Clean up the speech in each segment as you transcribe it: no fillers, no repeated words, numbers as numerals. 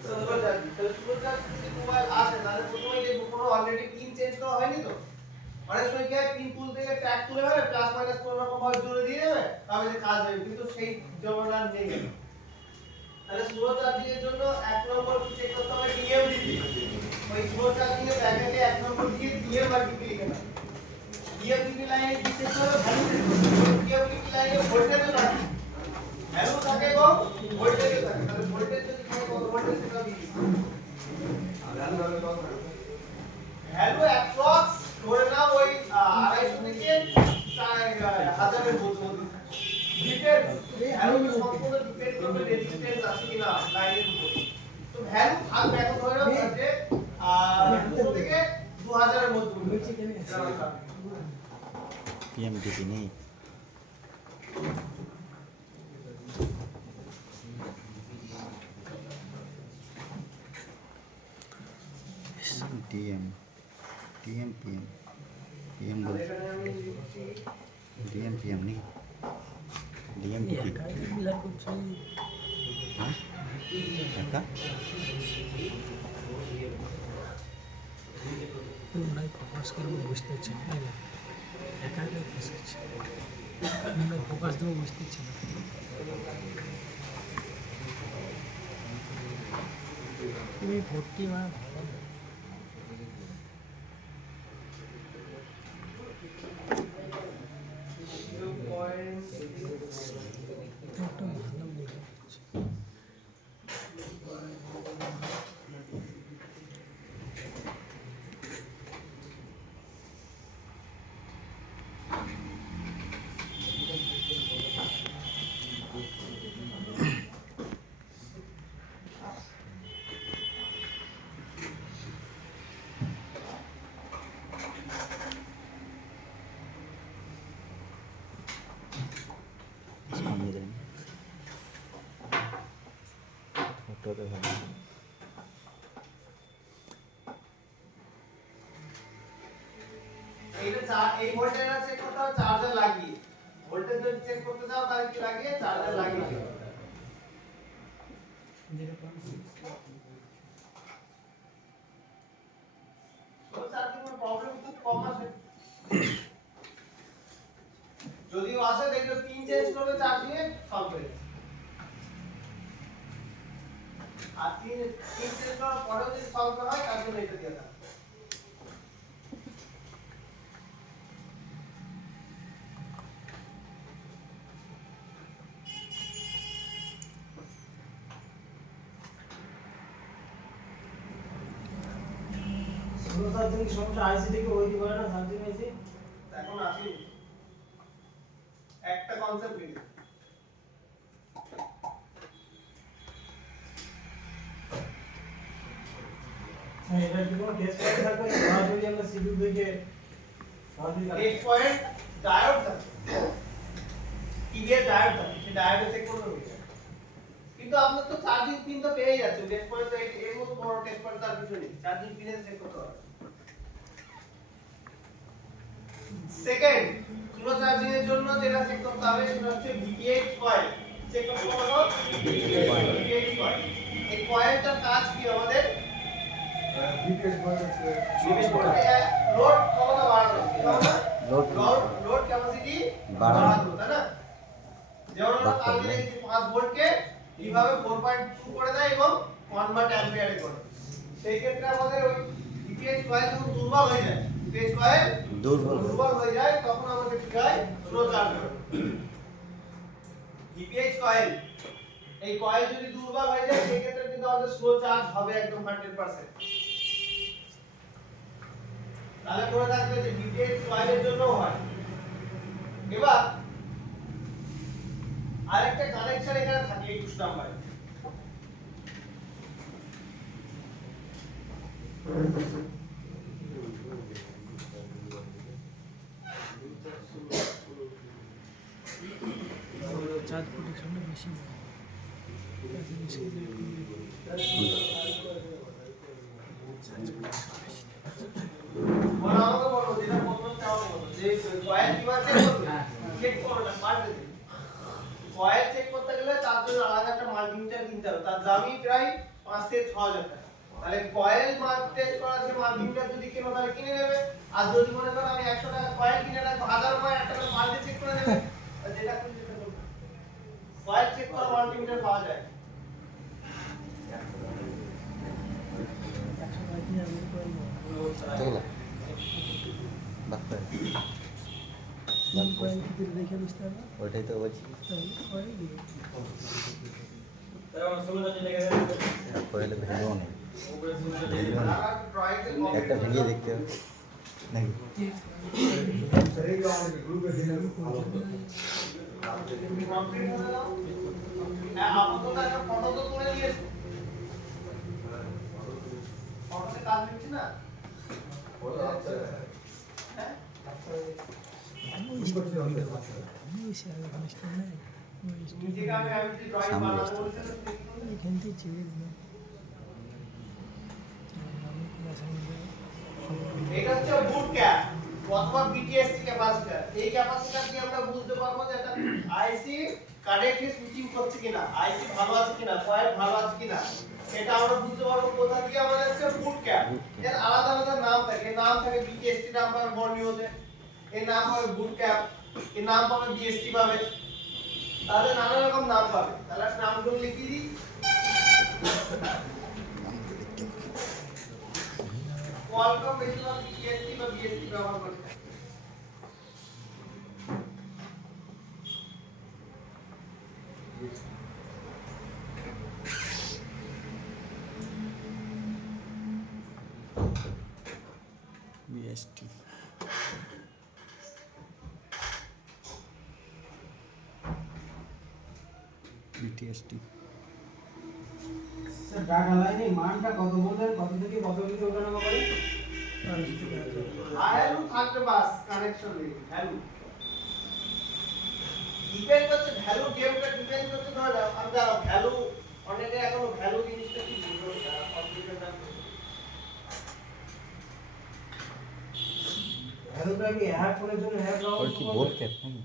Slow charging. তাহলে slow charging যদি mobile আসে তাহলে প্রথমেই দেখবো কোনো অলরেডি পিন চেঞ্জ করা হয়নি তো। অনেক সময় কি হয় পিন পুল থেকে ট্যাগ তুলে ফেলে প্লাস মাইনাস কোনো রকম ভাবে জুড়ে দিয়ে দেবে তাহলে যে কাজ হবে, কিন্তু সেই জমানা নেই। তাহলে স্লো চার্জিং এর জন্য এক নম্বর চেক করতে হবে ডিএমডিপি। ওই স্লো চার্জিং এর প্যাকেটে এক নম্বর দিয়ে ডিএম আর ডিপি লিখে দাও। ডিএমডিপি লাইনে কি চেক করবে ভ্যালু চেক করবে। ডিএমডিপি লাইনে ভোল্টেজ থাকে, ভ্যালু থাকে এবং ভোল্টেজ থাকে। তাহলে ভোল্টেজ যদি থাকে কত ভোল্টেজ সেটা দিবি। আর ভ্যালু হবে কত? ভ্যালু অ্যাপ্রক্স ধরে নাও ওই 250 থেকে 1000 এর মধ্যে ডিপেন্ড। ভ্যালু সম্পূর্ণ ডিপেন্ড করবে রেজিস্ট্যান্স আছে কিনা লাইনের উপর। তো ভ্যালু থাকবে এখন ধরে নাও যে 200 থেকে 2000 এর মধ্যে পিএমডিপি নেই। ডিএম ডিএম পিএম পিএম বল ডিএম পিএম নেই। ডিএম ডিপি হ্যাঁ একা নাই ফোকাস করবো বুঝতে পারছি না, একা একা ফেসেছি ফোকাস দেবো বুঝতে পারছি না। তুমি ভর্তি ভালো কমিয়ে দেন ফটোতে ভালো। এইটা এই ভোল্টেজ চেক করতে হবে চার্জার লাগিয়ে। ভোল্টেজ যদি চেক করতে চাও তাহলে কি লাগিয়ে চার্জার লাগিয়ে দিও। তো চার্জিং এর প্রবলেম খুব কম আছে। যদিও আসে দেখবে পিন চেঞ্জ করবে চার্জিং এ সলভ হয়ে যাবে। আর পিন চেঞ্জ করার পরেও যদি সলভ হয় তার জন্য এটা দিয়ে দাও। স্লো চার্জিং সমস্যা আইসি থেকে ওই দিকে না চার্জিং আইসি এখন আসি একটা কনসেপ্ট লিখে এটা কি কোনো টেস্ট পয়েন্ট থাকবে না? সরাসরি আমরা সিপিইউ থেকে সরাসরি টেস্ট পয়েন্ট ডায়োড থাকে, টিভিএর ডায়োড থাকে, সেই ডায়োডে চেক করতে হবে। কিন্তু আপনার তো চার্জিং পিন তো পেয়ে যাচ্ছে, টেস্ট পয়েন্ট তো এর মতো বড় টেস্ট পয়েন্ট তার কিছু নেই, চার্জিং পিনে চেক করতে হবে। সেকেন্ড স্লো চার্জিং এর জন্য যেটা চেক করতে হবে সেটা হচ্ছে ভিটিএইচ কয়েল। চেক করতে হবে ভিটিএইচ কয়েল। এই কয়েলটার কাজ কি আমাদের? ভিপিএস বলছে লোড ক্ষমতা বাড়ানো, লোড ক্যাপাসিটি বাড়ানো, তাই না? যেমন আমরা কালকে দেখেছি 5 ভোল্টকে কিভাবে 4.2 করে দেয় এবং কনভার্ট অ্যাম্পিয়ারে করে। সেই ক্ষেত্রে আমাদের ওই ভিপিএস কয়েল যখন দুর্বল হয়ে যায়, ভিপিএস কয়েল দুর্বল হয়ে যায় তখন আমাদের কি হয় স্লো চার্জ হয়। ভিপিএস কয়েল, এই কয়েল যদি দুর্বল হয়ে যায় সেই ক্ষেত্রে কিন্তু আমাদের স্লো চার্জ হবে একদম 100%। তাহলে মনে রাখবে যে ভিপিএস কয়েলের জন্য হয়। এবার আরেকটা কানেকশন এখানে থাকে 21 নম্বরে। চার্জ প্রোটেকশনটা বেশি বলা আমাকে বলো যেটা বলতে চাও বলো যে কয়েল কিভাবে চেক করবে? চেক করো না পারবে। কয়েল চেক করতে গেলে তার জন্য আলাদা একটা মাল্টিমিটার কিনতে হবে, তার দামই প্রায় 5 থেকে 6,000 টাকা। তাহলে কয়েল টেস্ট করার যে মাল্টিমিটার যদি কেনো তাহলে কিনে নেবে। আর যদি মনে করো আমি 100 টাকা কয়েল কিনে রাখবো, 1000 কয়েল একটা করে মাল্টি চেক করে নেবে, যেটা খুশি সেটা করবে। কয়েল চেক করা মাল্টিমিটার পাওয়া যায়। 100 টাকা কিনে আমি করে নেবো। চলো বাক্তা কয়েল কি দেখে বুঝতে পারবে? ওইটাই তো বলছি তাহলে কয়েল দিবে। কয়েলে ভেঙে দেবো না আর ড্রয়িংতে একটা ভেঙে দেখতে হবে নাকি सही जो हमारे ग्रुप में दिन ভালো হতো কমপ্লিট হয়ে গেল। হ্যাঁ, আপাতত একটা ফটো তো তুলে নিয়েছি। ফটোতে কাজ নিচ্ছি না। बहुत अच्छा है হ্যাঁ, আমি ওই স্টাইলে আমি ওই স্টাইলে নাই ওই নিজেকে আমি যদি ড্রয়িং সামনে বানাবো বসতে। বলছি তো দেখি তো। এখান থেকে ছেড়ে দিলাম আমি ক্লাসের মধ্যে এটা হচ্ছে বুট ক্যাপ অথবা বিটিএসসি ক্যাপাসিটর। এই ক্যাপাসিটর দিয়ে আমরা বুঝতে পারবো যে একটা আইসি কারেক্টলি সুইচিং করছে কিনা, আইসি ভালো আছে কিনা, কয়েল ভালো আছে কিনা, এটা আমরা বুঝতে পারবো কোথা থেকে। আমাদের হচ্ছে বুট ক্যাপ, এর আলাদা আলাদা নাম থাকে। এর নাম থাকে বিটিএসসি নাম পাবে বর্নিওতে, এর নাম পাবে বুট ক্যাপ, এর নাম পাবে বিএসটি পাবে, তাহলে নানা রকম নাম পাবে। তাহলে নামগুলো লিখে দিই। কোয়ালকম বেশিরভাগ বিএসটি বা বিএসটি ব্যবহার করছে। বিএসটি বিটিএসটি স্যার ডাটা লাইনে মানটা কত বললেন, কত থেকে কত অবধি ওঠানামা করে? ভ্যালু থাকবে বাস কানেকশন নেই ভ্যালু ডিপেন্ড করছে। ভ্যালু গেমটা ডিপেন্ড করছে। ধরো আমরা ভ্যালু অনেকে এখনো ভ্যালু জিনিসটা কি বুঝলো না, কম্পিউটার না। ভ্যালুটা কি হ্যাক করার জন্য হ্যাক ওর কি বোর্ড ক্যাপ নাকি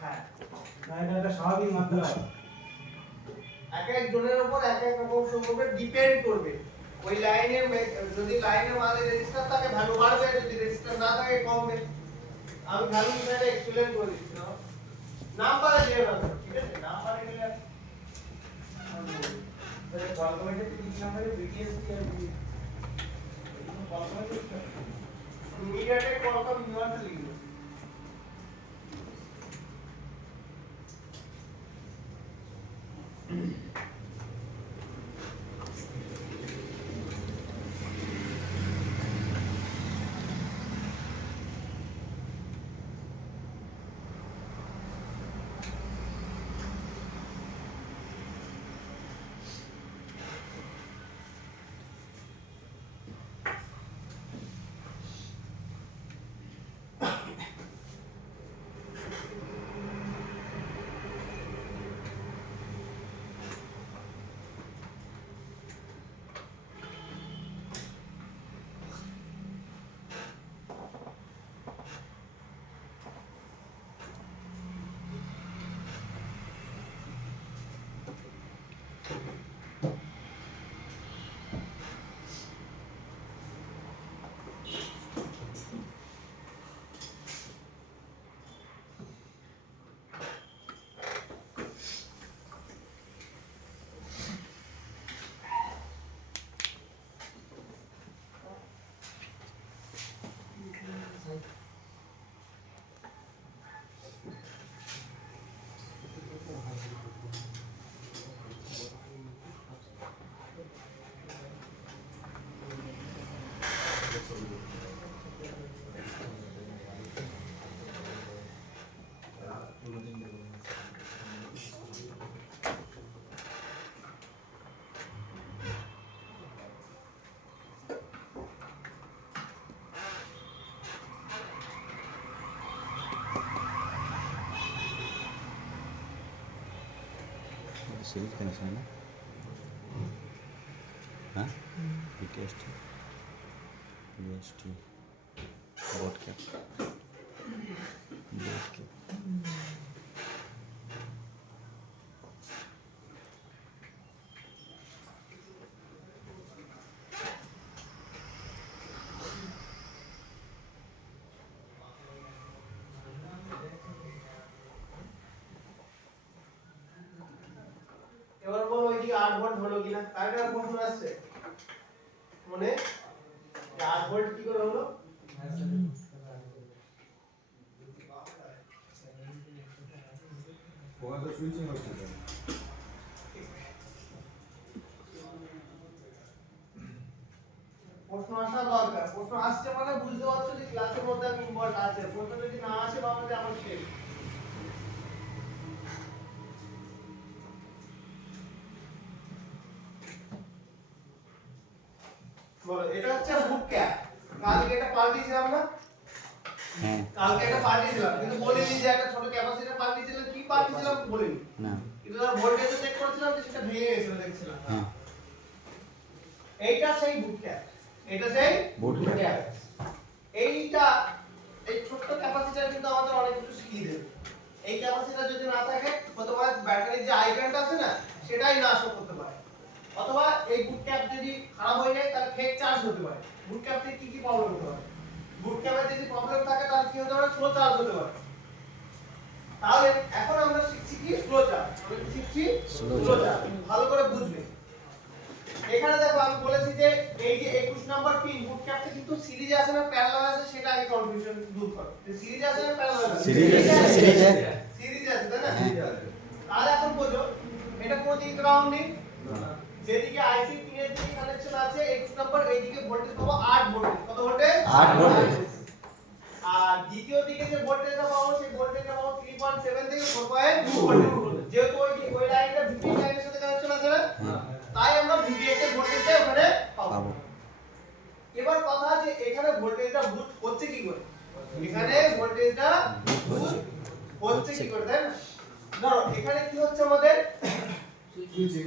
হ্যাঁ, না এটা একটা স্বাভাবিক মাত্রা? এক এক জনের উপর এক এক রকম সম্পর্কে ডিপেন্ড করবে। ওই লাইনের যদি লাইনের মাঝে রেজিস্টার থাকে ভ্যালু বাড়বে, যদি রেজিস্টার না থাকে কমবে। আমি ভ্যালু বিষয়টা এক্সপ্লেন করে দিচ্ছি। নাম্বারে দিয়ে দাও, ঠিক আছে? নাম্বারে দিলে কলকাতাতে 3 নম্বরে বিটিএসসি আর ইমিডিয়েটলি কোয়ালকম ইউনিভার্সাল লিখো। সিরিজ কানেকশন না হ্যাঁ বিটিএসটি বিএসটি বোর্ড ক্যাপ দেখি 8 ভোল্ট হলো কিনা। কারেন্ট আর প্রশ্ন আসছে মনে 8 ভোল্ট কি করে হলো? ওখানে তো সুইচিং হচ্ছে তো। প্রশ্ন আসা দরকার। প্রশ্ন আসছে মানে বুঝতে পারছো যে ক্লাসের মধ্যে আমি ইনভলভ আছে। প্রশ্ন যদি না আসে বাবাতে আমার শেষ। বলো এটা হচ্ছে বুট ক্যাপ। কালকে একটা পার্টি ছিলাম না? হ্যাঁ কালকে একটা পার্টি ছিলাম কিন্তু বলিনি যে একটা ছোট ক্যাপাসিটর পার্টি ছিল। কি পার্টি ছিলাম বলিনি। না কিন্তু তার ভোল্টেজ চেক করেছিলাম যে সেটা ভেঙে গেছিল দেখছিলাম। হ্যাঁ এইটা সেই বুট ক্যাপ। এটা সেই বুট ক্যাপ। এইটা এই ছোট্ট ক্যাপাসিটর কিন্তু আমাদের অনেক কিছু শিখিয়ে দেবে। এই ক্যাপাসিটর যদি না থাকে অথবা ব্যাটারির যে আইকনটা আছে না সেটাই না শো করতে পারে। অথবা এই বুট ক্যাপ যদি খারাপ হয়ে যায় তাহলে ফেক চার্জ হতে পারে। বুট ক্যাপ থেকে কি প্রবলেম হতে পারে? বুট ক্যাপে যদি প্রবলেম থাকে তাহলে কি হতে পারে? স্লো চার্জ হতে পারে। তাহলে এখন আমরা শিখছি কি স্লো চার্জ। আমরা শিখছি স্লো চার্জ। ভালো করে বুঝবে। এখানে দেখো আমি বলেছি যে এই যে 21 নাম্বার পিন বুট ক্যাপটা কিন্তু সিরিজে আছে না প্যারালাল আছে সেটা আগে কনফিউশন দূর করো। যে সিরিজে আছে না প্যারালাল আছে? সিরিজে আছে, সিরিজে। সিরিজে আছে তাই না? হ্যাঁ। তাহলে এখন বোঝো এটা কোন দিকে গ্রাউন্ড নেই। যেদিকে আইসি পিনের দিকে কানেকশন আছে 21 নাম্বার এইদিকে ভোল্টেজ পাবো 8 ভোল্টেজ। কত ভোল্টেজ? 8 ভোল্টেজ। আর দ্বিতীয় দিকে যে ভোল্টেজটা পাবো সেই ভোল্টেজটা পাবো 3.7 থেকে 4.2 ভোল্ট। যেহেতু ওই লাইনটা ভিপি লাইনের সাথে কানেকশন আছে না? তাই আমরা ভিপিএস এর ভোল্টেজটা ওখানে পাবো। এবার কথা আছে এখানে ভোল্টেজটা বুস্ট হচ্ছে কি করে? এখানে ভোল্টেজটা বুস্ট হচ্ছে কি করে তাই না? ধরো এখানে কি হচ্ছে আমাদের সুইচিং।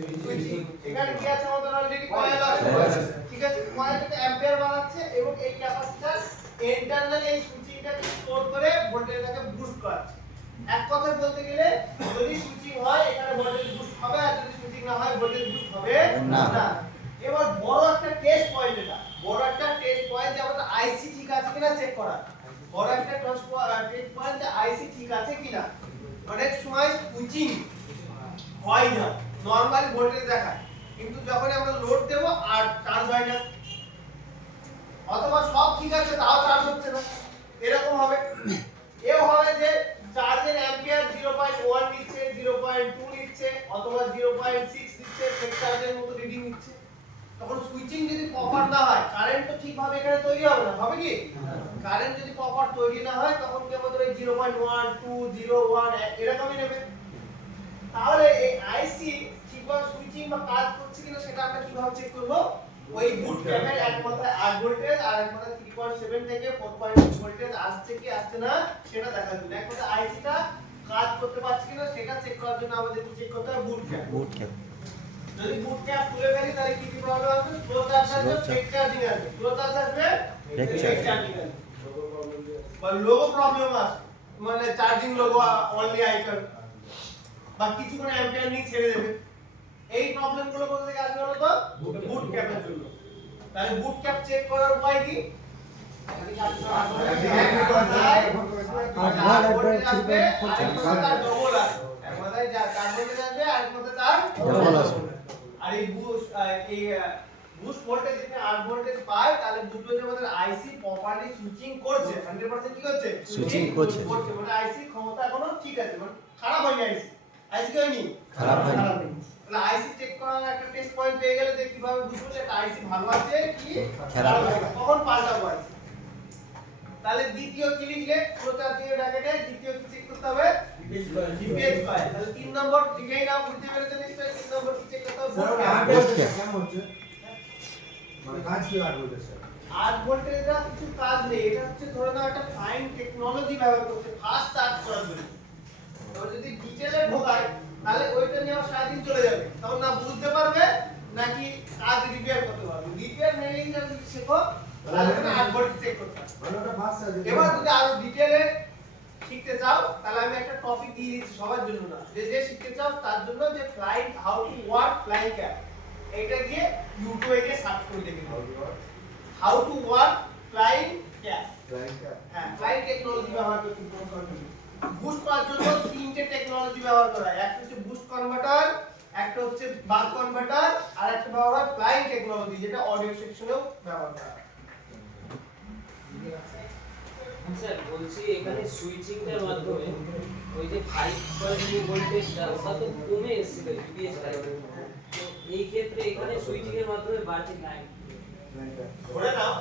এখানে কি আছে আমাদের অলরেডি কয়েল আছে। ঠিক আছে কয়েলটাকে অ্যাম্পিয়ার বানাচ্ছে এবং এই ক্যাপাসিটর ইন্টারনালি এই সুইচিংটাকে স্টোর করে ভোল্টেজটাকে বুস্ট করাচ্ছে। এক কথায় বলতে গেলে যদি সুইচিং হয় এখানে ভোল্টেজ বুস্ট হবে আর যদি সুইচিং না হয় ভোল্টেজ বুস্ট হবে না। এবার বড় একটা টেস্ট পয়েন্ট এটা। বড় একটা টেস্ট পয়েন্ট যে আমাদের আইসি ঠিক আছে কিনা চেক করা। বড় একটা টেস্ট পয়েন্ট যে আইসি ঠিক আছে কিনা। অনেক সময় সুইচিং হয় না নরমালি ভোল্টেজ দেখায় কিন্তু যখন আমরা লোড দেব আর চার্জ হয় না অথবা সব ঠিক আছে তাও চার্জ হচ্ছে না এরকম হবে। এও হবে যে চার্জের অ্যাম্পিয়ার 0.1 নিচ্ছে 0.2 নিচ্ছে অথবা 0.6 দিচ্ছে ফেক চার্জের মতো রিডিং নিচ্ছে। তখন সুইচিং যদি প্রপার না হয় কারেন্ট তো ঠিকভাবে এখানে তৈরি হবে না। হবে কি? কারেন্ট যদি প্রপার তৈরি না হয় তখন কি আমাদের এই 0.1 2 0 1 এরকমই নেবে। তাহলে এই আইসি ঠিকভাবে সুইচিং বা কাজ করছে কিনা সেটা আমরা কিভাবে চেক করব? ওই বুট ক্যাপের এক মাথায় 8 ভোল্টেজ আর এক মাথায় 3.7 থেকে 4.2 ভোল্টেজ আসছে কি আসছে না সেটা দেখার জন্য এক মাথায় আইসিটা কাজ করতে পারছে কিনা সেটা চেক করার জন্য আমাদের চেক করতে হবে বুট ক্যাপ। বুট ক্যাপ। যদি বুট ক্যাপ খুলে ফেলি তাহলে কি কি প্রবলেম আসবে? স্লো চার্জ আসবে ফেক চার্জিং আসবে। স্লো চার্জ আসবে ফেক চার্জিং আসবে বা লোগো প্রবলেম আসবে মানে চার্জিং লোগো অনলি আইকন বা কিছুক্ষণ অ্যাম্পিয়ার নিয়ে ছেড়ে দেবে। এই প্রবলেমগুলো কোথা থেকে আসবে বলো তো? বুট ক্যাপের জন্য। তাহলে বুট ক্যাপ চেক করার উপায় কি? আর এই বুস্ট ভোল্টেজ যদি 8 ভোল্টেজ পায় তাহলে বুঝবে যে আমাদের আইসি প্রপারলি সুইচিং করছে 100% কি করছে? সুইচিং করছে। মানে আইসি ক্ষমতা এখনো ঠিক আছে মানে খারাপ হয়নি আইসি। আইসি কি হয়নি? খারাপ হয়নি। তাহলে আইসি চেক করার একটা টেস্ট পয়েন্ট পেয়ে গেলে যে কিভাবে বুঝবো যে আইসি ভালো আছে কি খারাপ আছে। কখন পাল্টাবো আইসি। তাহলে দ্বিতীয় কি লিখলে স্লো চার্জিং এর ব্র্যাকেটে দ্বিতীয় কি চেক করতে হবে? ডিপিএইচ কয়েল। তাহলে 3 নম্বর লিখেই নাও বুঝতে পেরেছেন নিশ্চয়ই 3 নম্বর কি চেক করতে হবে? স্যার বুট 8 ক্যাপ। ভোল্টেজ কেমন হচ্ছে? মানে কাজ কি 8 ভোল্টেজ স্যার? 8 ভোল্টেজটা কিছু কাজ নেই এটা হচ্ছে ধরে নাও একটা ফাইন টেকনোলজি ব্যবহার করছে ফাস্ট চার্জ করার জন্য। তো যদি ডিটেইলে ঢোকায় তাহলে ওইটা নিয়ে সারাদিন চলে যাবে তখন না বুঝতে পারবে নাকি কাজ রিপেয়ার করতে পারবে। রিপেয়ার নেই যদি শেখো তাহলে 8 ভোল্ট চেক করতে হবে। মানে ওটা ফাস্ট চার্জ। এবার যদি আরো ডিটেইলে শিখতে চাও তাহলে আমি একটা টপিক দিয়ে দিচ্ছি সবার জন্য না যে শিখতে চাও তার জন্য যে flying how to work flying cap এটা গিয়ে ইউটিউবে গিয়ে সার্চ করে দেখে নাও how to work flying cap. হ্যাঁ ফ্লাইং টেকনোলজি ব্যবহার করতে বুস্ট করার জন্য তিনটে টেকনোলজি ব্যবহার করা হয়। একটা হচ্ছে বুস্ট কনভার্টার একটা হচ্ছে হচ্ছে বাক কনভার্টার, আর একটা ব্যবহার হয় ফ্লাইং টেকনোলজি, যেটা অডিও সেকশনেও ব্যবহার করা হয়। স্যার বলছি এখানে সুইচিংটার মাধ্যমে ওই যে 5 ভোল্টেজটা ওটা তো কমে এসেছিল ইউপিএস লাইনে, তো এই ক্ষেত্রে এখানে সুইচিং এর মাধ্যমে বাড়ছে লাইন। ধরে নাও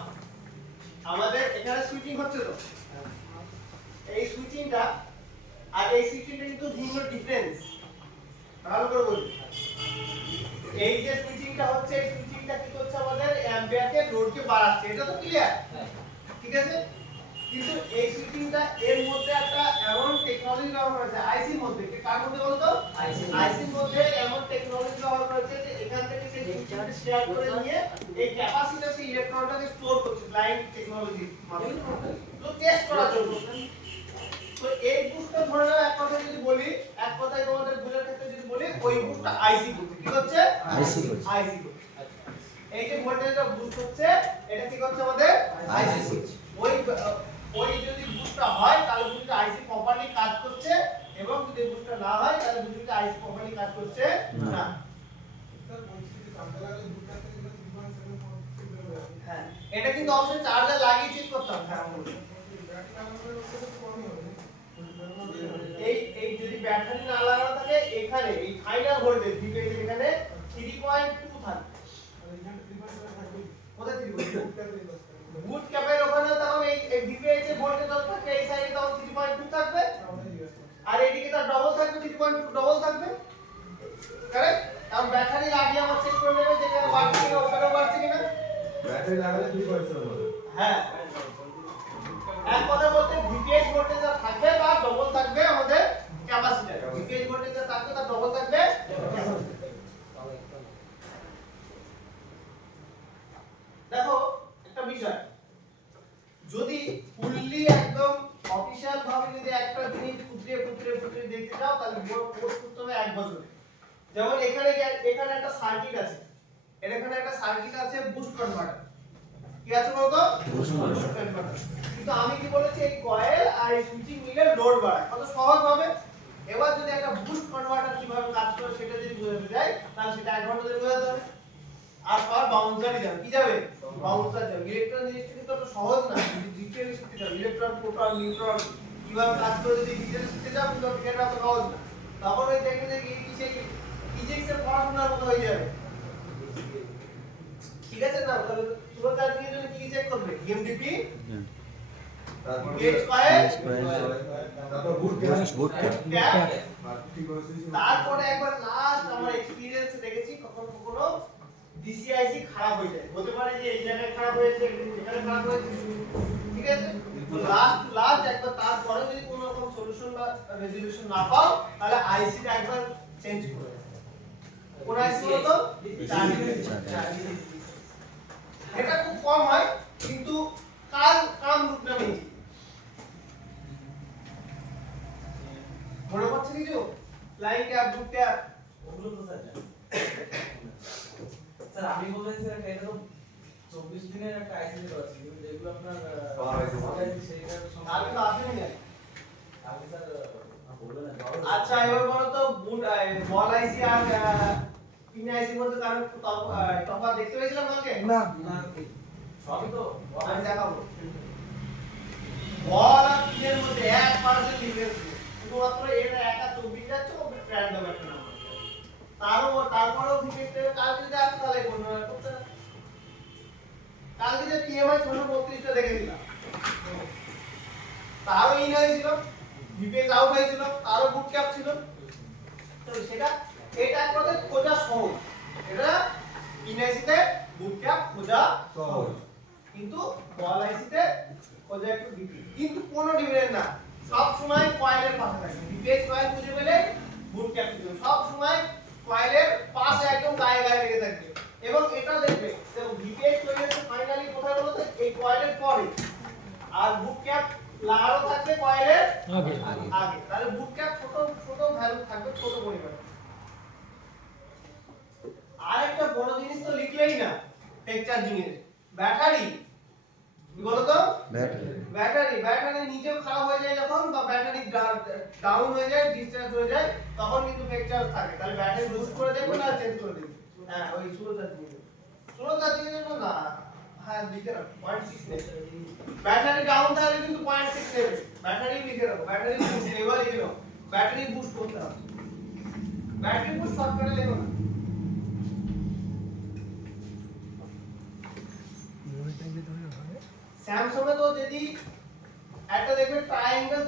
আমাদের এখানে সুইচিং হচ্ছে, তো এই সুইচিংটা আর এই সুইচিংটা কিন্তু ভিন্ন ডিফারেন্স, ভালো করে বলি। এই যে সুইচিংটা হচ্ছে, এই সুইচিংটা কি করছে, আমাদের অ্যাম্পিয়ারকে লোডকে বাড়াচ্ছে, এটা তো ক্লিয়ার, ঠিক আছে। কিন্তু এই সুইচিংটা এর মধ্যে একটা এমন টেকনোলজি ব্যবহার করেছে আইসির মধ্যে, কার মধ্যে বলতো, আইসির মধ্যে এমন টেকনোলজি ব্যবহার করেছে যে এখান থেকে সেই সুইচিংটা শেয়ার করে নিয়ে এই ক্যাপাসিটর সেই ইলেকট্রনটাকে স্টোর করছে লাইন টেকনোলজি মাধ্যমে, তো টেস্ট করার জন্য। তো এই বুস্টটা ধরে নাও, এক কথায় যদি বলি, এক কথায় তোমাদের বুঝার ক্ষেত্রে যদি বলি, ওই বুস্টটা আইসি করছে, কি হচ্ছে, আইসি করছে। আইসি করছে। এই যে ভোল্টেজটা বুস্ট হচ্ছে, এটা কি করছে, আমাদের আইসি করছে। ওই যদি বুস্টটা হয় তাহলে বুঝতে আইসি প্রপারলি কাজ করছে, এবং যদি বুস্টটা না হয় তাহলে বুঝতে আইসি প্রপারলি কাজ করছে না। হ্যাঁ, এটা কিন্তু অবশ্যই চার্জার লাগিয়ে চেক করতে হবে। হ্যাঁ, এই যদি ব্যাটারি না লাগানো থাকে, এখানে এই ফাইনাল ভোল্টেজ ভিপিএস এখানে 3.2 থাকে। কোথায় 3.2? বুট ক্যাপের ওখানে তখন এই ভিপিএস এর ভোল্টেজ থাকে, এই সাইডে তখন 3.2 থাকবে, আর এদিকে তার ডবল থাকবে, 3.2 ডবল থাকবে, কারেক্ট। কারণ ব্যাটারি লাগিয়ে আমরা চেক করে নেব যে এখানে বাড়ছে কিনা, ওখানে বাড়ছে কিনা। ব্যাটারি লাগালে 3.7 হবে। হ্যাঁ, এক কথা বলতে ভিপিএস ভোল্টেজ থাকবে বা ডবল থাকবে আমাদের ক্যাপাসিটর, ভিপিএস ভোল্টেজ থাকবে তার ডবল থাকবে ক্যাপাসিটর। দেখো একটা বিষয়, যদি ফুললি একদম অফিশিয়াল ভাবে যদি একটা জিনিস খুঁটিয়ে দেখতে চাও, তাহলে কোর্স করতে হবে 1 বছর। যেমন এখানে একটা সার্কিট আছে, এখানে একটা সার্কিট আছে বুস্ট কনভার্টার, কি আছে বলতো, বুস্ট কনভার্টার। কিন্তু আমি কি বলেছি, এই কয়েল আর এই সুইচিং মিলে লোড বাড়ায়, কত সহজ হবে। এবার যদি একটা বুস্ট কনভার্টার কিভাবে কাজ করে সেটা যদি বোঝাতে যাই, তাহলে সেটা 1 ঘন্টা ধরে বোঝাতে হবে। আর সব বাউন্সারই যাবে, কি যাবে, বাউন্সার যাবে। ইলেকট্রন জিনিসটা কিন্তু অত সহজ না, যদি ডিটেইলস শিখতে চাও, ইলেকট্রন, প্রোটন, নিউট্রন কিভাবে কাজ করে যদি ডিটেইলস শিখতে চাও, কিন্তু এটা অত সহজ না। তখন ওই দেখবে যে কি সেই ফিজিক্সের পড়াশোনার মতো হয়ে যাবে, ঠিক আছে না। তাহলে সুরজ চার্জিং এর জন্য কি চেক করবে, ইএমডিপি, গেট কয়েল, তারপর বুট গ্যাস, ক্যাপ। ঠিক আছে। তারপরে একবার লাস্ট আমার এক্সপেরিয়েন্স দেখেছি, কখনো ডিসিআইসি খারাপ হয়ে যায়, হতে পারে যে এই জায়গায় খারাপ হয়েছে, এখানে খারাপ হয়েছে, ঠিক আছে। তো লাস্ট একবার, তারপরে যদি কোনো রকম সলিউশন বা রেজোলিউশন না পাও, তাহলে আইসিটা একবার চেঞ্জ করে দাও। কোন আইসি হতো, এটা খুব কম হয়, কিন্তু কাম রূপ না নেই। মনে পড়ছে কিছু, লাইন ক্যাপ, বুট ক্যাপ, ওগুলো তো স্যার জানি। স্যার আমি বলতে চাই স্যার এটা তো 24 দিনের একটা আইসি দেওয়া আছে, কিন্তু যেগুলো আপনার সেইটার আর কিন্তু আসেনি না। আমি স্যার বলবেন না। আচ্ছা, এবার বলো তো বুট বল আইসি আর পিন আইসির মধ্যে কারণ তফাৎ দেখতে পেয়েছিলাম কালকে? না না সবই তো আমি দেখাবো। বল আর পিনের মধ্যে 1% ডিফারেন্স ছিল, শুধুমাত্র এটা একা 24 যাচ্ছে, ও র্যান্ডম একটা নাম্বার। তারপরেও ভিকেটে কালকে যদি আসতো তাহলে কোনো করতে না। কালকে যে পিএমআই 632 টা দেখেছিলাম, তারও ইন হয়েছিল, ভিপিএস আউট হয়েছিল, তারও বুট ক্যাপ ছিল। তো সেটা এটা এক কথায় খোঁজা সহজ, এটা ইন আইসিতে বুট ক্যাপ খোঁজা সহজ, কিন্তু বল আইসিতে খোঁজা একটু ডিফিকাল্ট। কিন্তু কোনো ডিফারেন্স না, সব সময় কয়েলের পাশে থাকবে। ভিপিএস কয়েল খুঁজে পেলে বুট ক্যাপ খুঁজে, সব সময় কয়েলের পাশে একদম গায়ে লেগে থাকবে। এবং এটা দেখবে যে ভিপিএস তৈরি হচ্ছে ফাইনালি কোথায় বলতো, এই কয়েলের পরে, আর বুট ক্যাপ লাগানো থাকবে কয়েলের আগে। তাহলে বুট ক্যাপ ছোট ভ্যালু থাকবে, ছোট পরিমাণে। আরেকটা বড় জিনিস তো লিখলেই না টেক চার্জিং এর, ব্যাটারি, কি বলতো, ব্যাটারি ব্যাটারি নিজেও খারাপ হয়ে যায় যখন, বা ব্যাটারি ডাউন হয়ে যায়, ডিসচার্জ হয়ে যায়, তখন কিন্তু ফেক চার্জ থাকে। তাহলে ব্যাটারি বুস্ট করে দেবে না চেঞ্জ করে দেবে? হ্যাঁ, ওই স্লো চার্জিং এর জন্য না, হ্যাঁ লিখে রাখো 0.6 নেবে। ব্যাটারি ডাউন তাহলে কিন্তু 0.6 নেবে। ব্যাটারি লিখে রাখো, ব্যাটারি বুস্ট এবার লিখে নাও, ব্যাটারি বুস্ট করতে হবে। ব্যাটারি বুস্ট শর্টকাটে লেখো না। স্যামসাং এ তো যদি একটা দেখবে ট্রায়াঙ্গেল,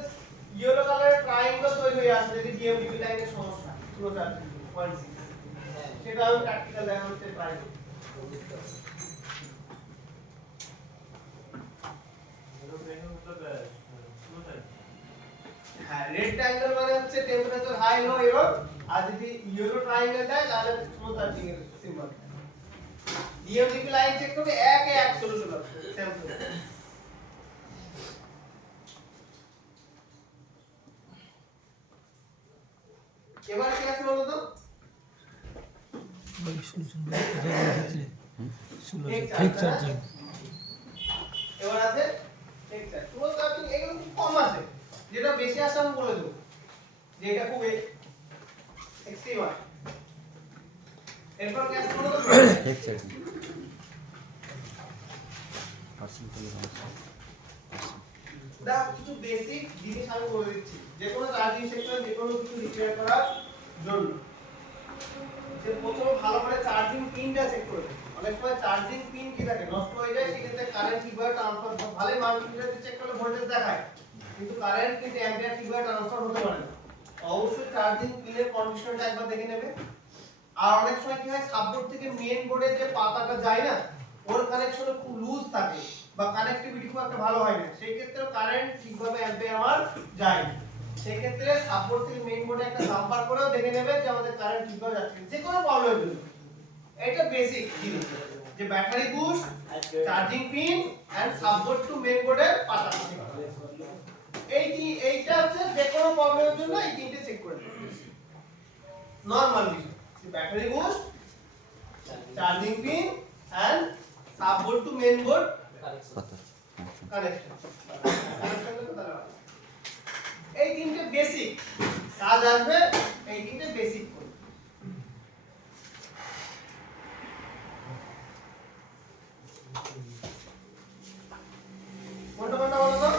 ইয়েলো কালারের ট্রায়াঙ্গেল তৈরি হয়ে আসে, যদি ডিএমডিপি লাইনের সমস্যা স্লো চার্জিং 0.6, সেটা আমি প্র্যাকটিক্যাল দেখাতে ট্রাই করি। হ্যাঁ, রেড ট্রায়াঙ্গেল মানে হচ্ছে টেম্পারেচার হাই লো এরর, আর যদি ইয়েলো ট্রায়াঙ্গেল দেয় তাহলে স্লো চার্জিং এর সিম্বল। ডিএমডিপি লাইন চেক করবে, একে এক সলিউশন হবে স্যামসাং। এবার কি আছে বলো তো? ফেক চার্জিং এবার আছে ফেক চার্জ। স্লো চার্জিং এগুলো খুব কম আছে, যেটা বেশি আসে আমি বলে দেবো যে এটা খুব এক্সট্রিম হয়। এরপর কি আছে বলো তো? ফেক চার্জিং পার্সেন্টেজ দা কিছু বেসিক জিনিস আমি বলে দিচ্ছি যে কোনো চার্জিং সেকশন যে কোনো কিছু রিপেয়ার করার জন্য। যে প্রথমে ভালো করে চার্জিং পিনটা চেক করবে। অনেক সময় চার্জিং পিন কি থাকে নষ্ট হয়ে যায়, সেক্ষেত্রে কারেন্ট কিভাবে ট্রান্সফার, ভালোই মাল্টিমিটার চেক করলে ভোল্টেজ দেখায়, কিন্তু কারেন্ট কিন্তু অ্যাম্পিয়ার কিভাবে ট্রান্সফার হতে পারে না। অবশ্যই চার্জিং পিনের কন্ডিশনটা একবার দেখে নেবে। আর অনেক সময় কি হয়, সাববোর্ড থেকে মেইন বোর্ডে যে পাতাটা যায় না, ওর কানেকশন খুব লুজ থাকে বা কানেক্টিভিটি খুব একটা ভালো হয় না, সেই ক্ষেত্রে কারেন্ট ঠিকভাবে অ্যাম্পিয়ার আমার যায় না। সেই ক্ষেত্রে সাববোর্ড থেকে মেইন বোর্ডে একটা জাম্পার করেও দেখে নেবে যে আমাদের কারেন্ট ঠিকভাবে যাচ্ছে যে কোনো প্রবলেমের জন্য। এটা বেসিক জিনিস যে battery boost, charging pin and sub board to main বোর্ডের পাতা। এইটা হচ্ছে যে কোনো প্রবলেমের জন্য এই তিনটে চেক করে নেবে। নরমাল বিষয়, battery boost, charging pin and sub board to main board connection. এই তিনটে বেসিক কাজ আসবে, এই তিনটে বেসিক করবে। কোনটা কোনটা বলো তো?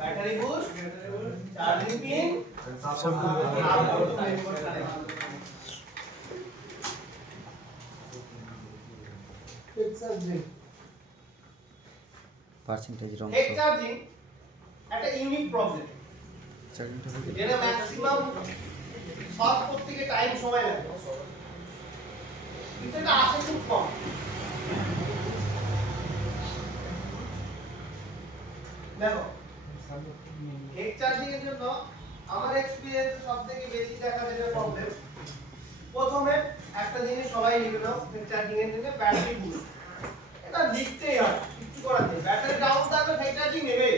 Battery boost, charging pin, sub board to main board connection. Fake charging, percentage wrong fake charging একটা ইউনিক প্রবলেম, চার্জিংটা হয়ে যেটা ম্যাক্সিমাম সলভ করতে গিয়ে টাইম সময় লাগে, কিন্তু এটা আসে খুব কম। দেখো ফেক চার্জিং এর জন্য আমার এক্সপেরিয়েন্স সবথেকে বেশি দেখা যেটা প্রবলেম, প্রথমে একটা জিনিস সবাই লিখে নাও ফেক চার্জিং এর জন্য, ব্যাটারি বুস্ট। এটা লিখতেই হয়, কিছু করার নেই। ব্যাটারি ডাউন থাকলে ফেক চার্জিং নেবে।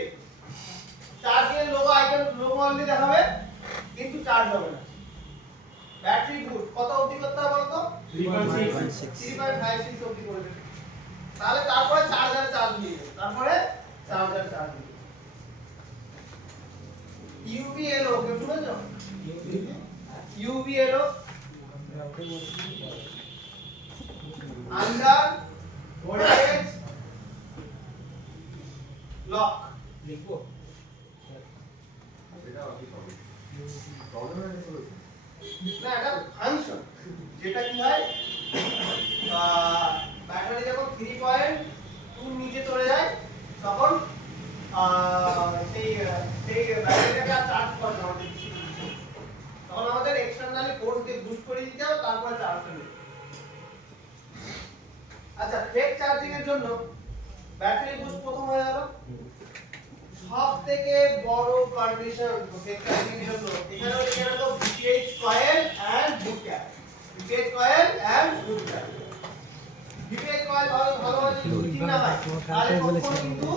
চার্জিং এর লোগো আইকন, লোগো অনলি দেখাবে কিন্তু চার্জ হবে না। ব্যাটারি বুস্ট কত অবধি করতে হবে বলতো? 3.56 অবধি করে দেবে। তাহলে তারপরে চার্জারে চার্জ দিয়ে দেবে, তারপরে চার্জার চার্জ দিয়ে দেবে। ইউবিএলও কেউ শুনেছো? ইউবিএলও আন্ডার ভোল্টেজ লক লিখবো না, এটা ফাংশন, যেটা কি হয় ব্যাটারি যখন 3.2 নিচে চলে যায় তখন সেই ব্যাটারিটাকে আর চার্জ করে না, তখন আমাদের এক্সটারনালি ফোর্স দিয়ে বুস্ট করে দিতে হবে, তারপরে চার্জটা নেবে। আচ্ছা, ফেক চার্জিং এর জন্য ব্যাটারি বুস্ট প্রথম হয়ে গেল। সবথেকে বড় কন্ডিশন ফেক চার্জিং এর জন্য এখানে লিখে রাখো VTH coil and boot cap. VTH coil and boot cap. VTH coil ভালোভাবে যদি ঠিক না হয় তাহলে কখনো কিন্তু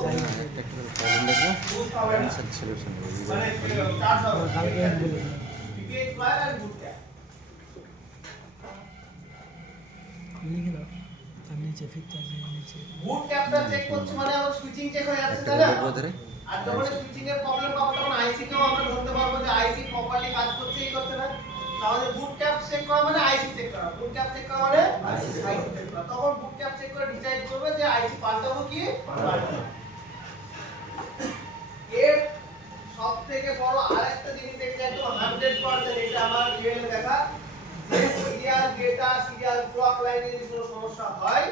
টেকনিক্যাল প্রবলেম দেখবো বুস্ট হবে না, সলিউশন মানে চার্জ হবে না। VTH coil and boot cap. লিখে দাও, আমি নিচে ফিক্সার নিচে বুট ক্যাপটা চেক করছি মানে আমার সুইচিং চেক হয়ে যাচ্ছে তাই না? আর যখন সুইচিং এর প্রবলেম পাবো তখন আইসি কেও আমরা ধরতে পারবো যে আইসি প্রপারলি কাজ করছে কি করছে না। তাহলে বুট ক্যাপ চেক করা মানে আইসি চেক করা, বুট ক্যাপ চেক করা মানে আইসি চেক করা। তখন বুট ক্যাপ চেক করে ডিসাইড করবে যে আইসি পাল্টাবো কি পাল্টাবো। এর সবথেকে বড় আরেকটা জিনিস দেখতে একদম 100% এটা আমার রিয়েল দেখা, যে সিরিয়াল ডেটা সিরিয়াল ক্লক লাইনে যদি কোনো সমস্যা হয়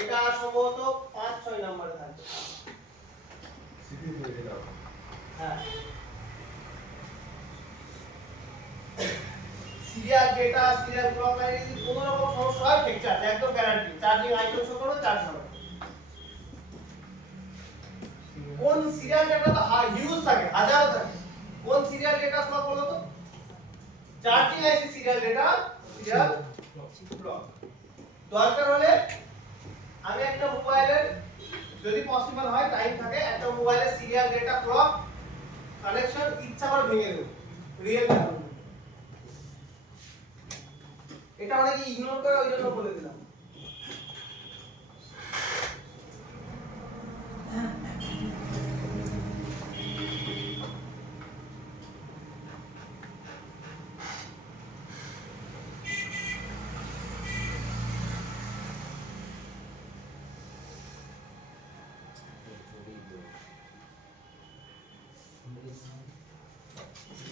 এটা সম্ভবত 5-6 নম্বরে থাকবে। হ্যাঁ, সিরিয়াল ডেটা সিরিয়াল ক্লক লাইনে যদি কোনো রকম সমস্যা হয় ঠিক আছে, একদম গ্যারান্টি চার্জিং আইটেম শো করবে, চার্জ হবে। কোন সিরিয়াল ডেটা তো হিউজ থাকে, হাজার থাকে, কোন সিরিয়াল ডেটা ক্লক বলো তো? চার্জিং আইসি সিরিয়াল ডেটা সিরিয়াল ক্লক। দরকার হলে আমি একটা মোবাইলের যদি পসিবল হয় টাইম থাকে একটা মোবাইলের সিরিয়াল ডেটা ক্লক কানেকশন ইচ্ছা করে ভেঙে দেব রিয়েল দেখাবো। এটা অনেকে ইগনোর করে ওই জন্য বলে দিলাম।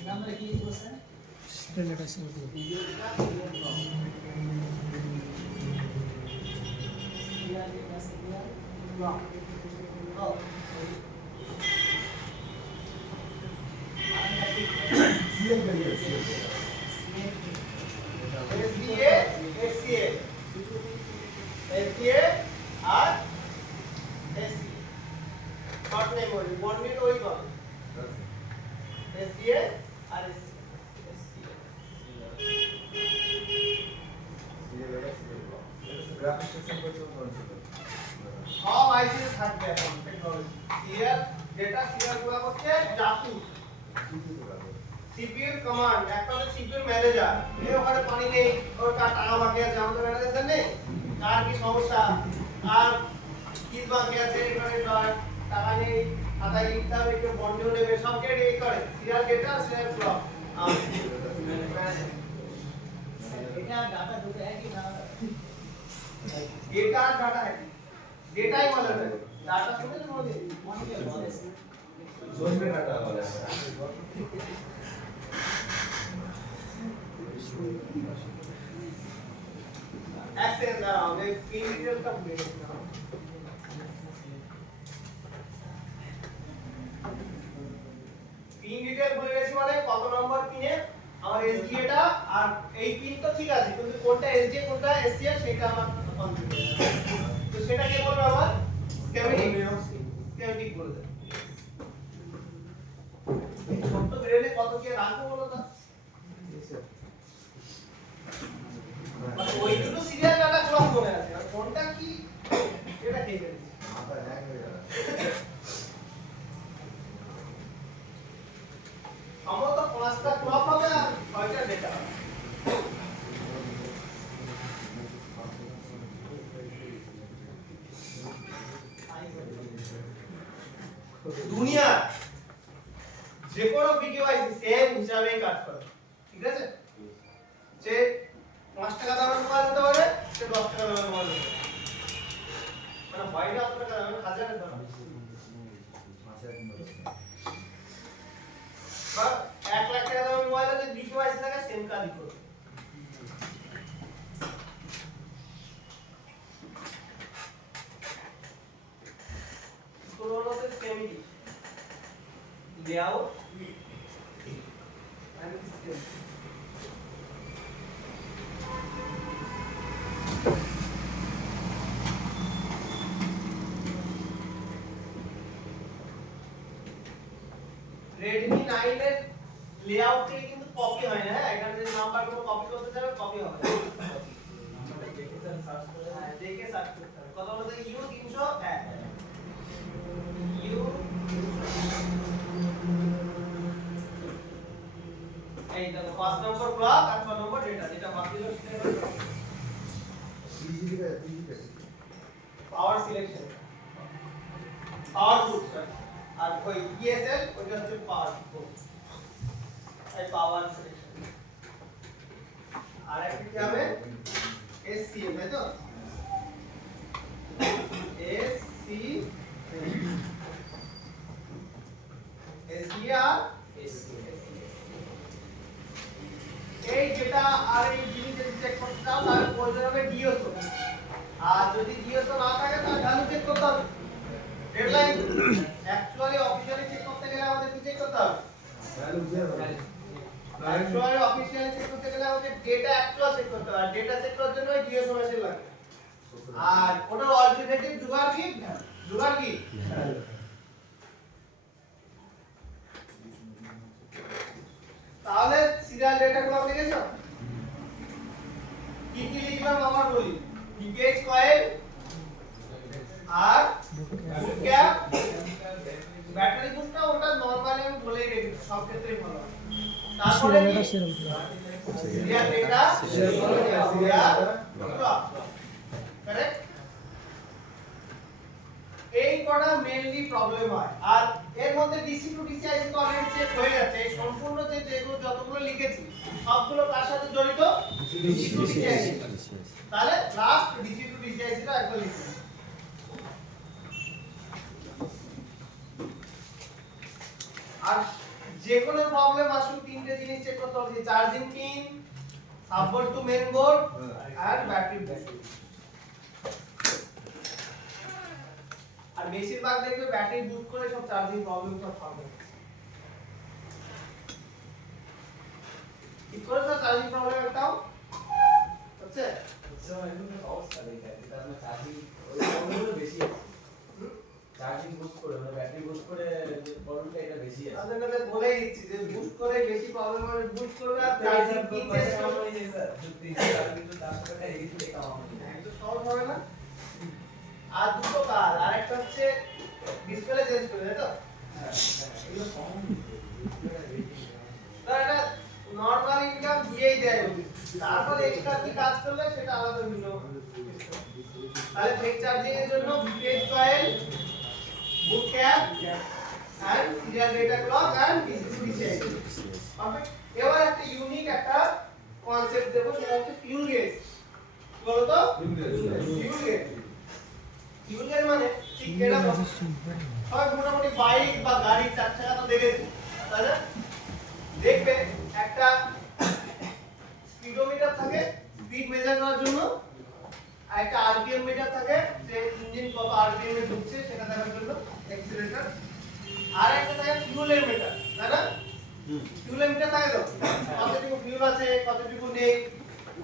নাম্বার কি বলছেন? স্ট্যান্ডার্ড আছে সব আইসি থাকবে এখন টেকনোলজি। সিরিয়াল ডেটা সিরিয়াল গুলো হচ্ছে জাসুস, সিপিইউ কমান্ড, একটা হচ্ছে সিপিইউ ম্যানেজার। এই ওখানে পানি নেই, ওর টাকা বাকি আছে, আমাদের ম্যানেজার নেই, কার কি সমস্যা, আর কি বাকি আছে, এখানে টাকা নেই, খাতায় লিখতে হবে, কেউ বন্ডেও নেবে, সবকে এই করে সিরিয়াল ডেটা সিরিয়াল ক্লক। এটা ডাটা দুটো একই না? ডেটা আর ডাটা একই, ডেটাই বলে না, ডাটা শুনে মনে অনেকে বলে जोन में डाटा वाला है एक्सेस दाঁড়াও, আমি পিন ডিটেইলটা ভুলে গেছি। পিন ডিটেইল ভুলে গেছি মানে কত নম্বর পিনে আমার এসডিএ টা, আর এই পিন তো ঠিক আছে কিন্তু কোনটা এসডিএ কোনটা এসসিএল সেটা আমার কনফিউজ হয়ে যাচ্ছে। তো সেটা কে বলবে আমার? স্কেমেটিক বলে দেবে। এই ছোট্ট ব্রেনে কত কি রাখবো বলো তো? ওই দুটো সিরিয়াল ডাটা ক্লক মনে আছে, আর কোনটা কি এটা কে জানে? आता है हो जा रहा সম্ভবত 5টা ক্লক হবে আর 6টা ডেটা হবে। দুনিয়া যে কোনো বিডিওআইসি সেম হিসাবেই কাজ করে, ঠিক আছে? যে 5 টাকা দামের মোবাইল হতে পারে, সে 10 টাকা দামের মোবাইল হতে পারে, মানে বাইরে আপনার টাকা দামের হাজারের দাম বা 1 লাখ টাকা দামের মোবাইল আছে, বিডিওআইসি থাকে সেম কাজই করবে। পুরোনোতে সেমই layout and system. Redmi 9 এর লেআউট থেকে কিন্তু কপি হয় না, হ্যাঁ এখানে যদি নাম্বারগুলো কপি করতে যাবে কপি হবে না। হ্যাঁ দেখে সার্চ করতে হবে। কত বলতে U301 এই দেখো 5 নম্বর ব্লক আর 6 নম্বর ডেটা, যেটা বাকি হলো সেটা পাওয়ার সিলেকশন, পাওয়ার পুট, আর ওই ইএসএল ওইটা হচ্ছে পাওয়ার পুট, এই পাওয়ার সিলেকশন। আর একটা কি হবে এসসিএম, তাই তো এসসিএম, এসডিআর, এই যেটা আর এই জিনিস যদি চেক করতে চাও তাহলে প্রয়োজন হবে ডিওসো, আর যদি ডিওসো না থাকে তাহলে ভ্যালু চেক করতে হবে। ডেডলাইন অ্যাকচুয়ালি অফিশিয়ালি চেক করতে গেলে আমাদের কি চেক করতে হবে? অ্যাকচুয়ালি অফিশিয়ালি চেক করতে গেলে আমাদের ডেটা অ্যাকচুয়াল চেক করতে হবে, আর ডেটা চেক করার জন্য ডিওসো মেশিন লাগে। আর ওটার অল্টারনেটিভ জুগাড় কি? জুগাড় কি? তাহলে সিরিয়াল ডেটাগুলো লিখেছো? কি কি লিখলাম আমার বলি? লিকেজ কয়েল আর বুট ক্যাপ, ব্যাটারি বুটটা ওটা নরমালি আমি বলেই রেখেছি, সব ক্ষেত্রেই ভালো হয়। তারপরে serial data, serial clock, correct? এই কটা মেইনলি প্রবলেম হয়। আর এর মধ্যে ডিসি টু ডিসি আইসি তো অলরেডি চেক হয়ে যাচ্ছে। এই সম্পূর্ণ যেগুলো যতগুলো লিখেছি সবগুলো কার সাথে জড়িত? ডিসি টু ডিসি আইসি। তাহলে লাস্ট ডিসি টু ডিসি আইসিটা একবার লিখুন। আর যে কোনো প্রবলেম আসুক তিনটে জিনিস চেক করতে হবে: charging pin, sub board to main board আর ব্যাটারি ব্যাক। আর বেশিরভাগ দেখবে ব্যাটারি বুট করে সব চার্জিং প্রবলেম সব সলভ হয়ে যাচ্ছে। ঠিক করে সব চার্জিং প্রবলেম একটাও হচ্ছে চার্জিং বুস্ট করে মানে ব্যাটারি বুস্ট করে প্রবলেমটা এটা বেশি আছে। আপনাদের বলে দিচ্ছি যে বুট করে বেশি প্রবলেম হবে, বুট করবে আর চার্জিং পিন চেঞ্জ করবে, কিন্তু 400 টাকা এগিয়ে কাম হবে একটু সহজ হবে না। আর দুটো কাজ, আরেকটা হচ্ছে ডিসপ্লে চেঞ্জ করে, তাই তো? এগুলো কম না, এটা নরমাল ইনকাম দিয়েই দেয়, তারপরে এক্সট্রা কি কাজ করলে সেটা আলাদা ভিডিও। তাহলে ফেক চার্জিং এর জন্য ভিকেজ কয়েল, বুট ক্যাপ আর সিরিয়াল ডেটা ক্লক আর DC to DC IC. Perfect. এবার একটা ইউনিক একটা কনসেপ্ট দেব, সেটা হচ্ছে ফিউল গেজ। বলো তো ফিউল গেজ। ফিউল গেজ মানে ঠিক এরকম, সবাই মোটামুটি বাইক বা গাড়ি চার চাকা তো দেখেছি, তাই না? দেখবে একটা স্পিডোমিটার থাকে স্পিড মেজার করার জন্য, আর একটা আরপিএম মিটার থাকে যে ইঞ্জিন কত আরপিএম এ ঢুকছে সেটা দেখার জন্য, অ্যাক্সিলারেটর। আর একটা থাকে ফিউলের মিটার, তাই না? ফিউলের মিটার থাকে তো, কতটুকু ফিউল আছে কতটুকু নেই।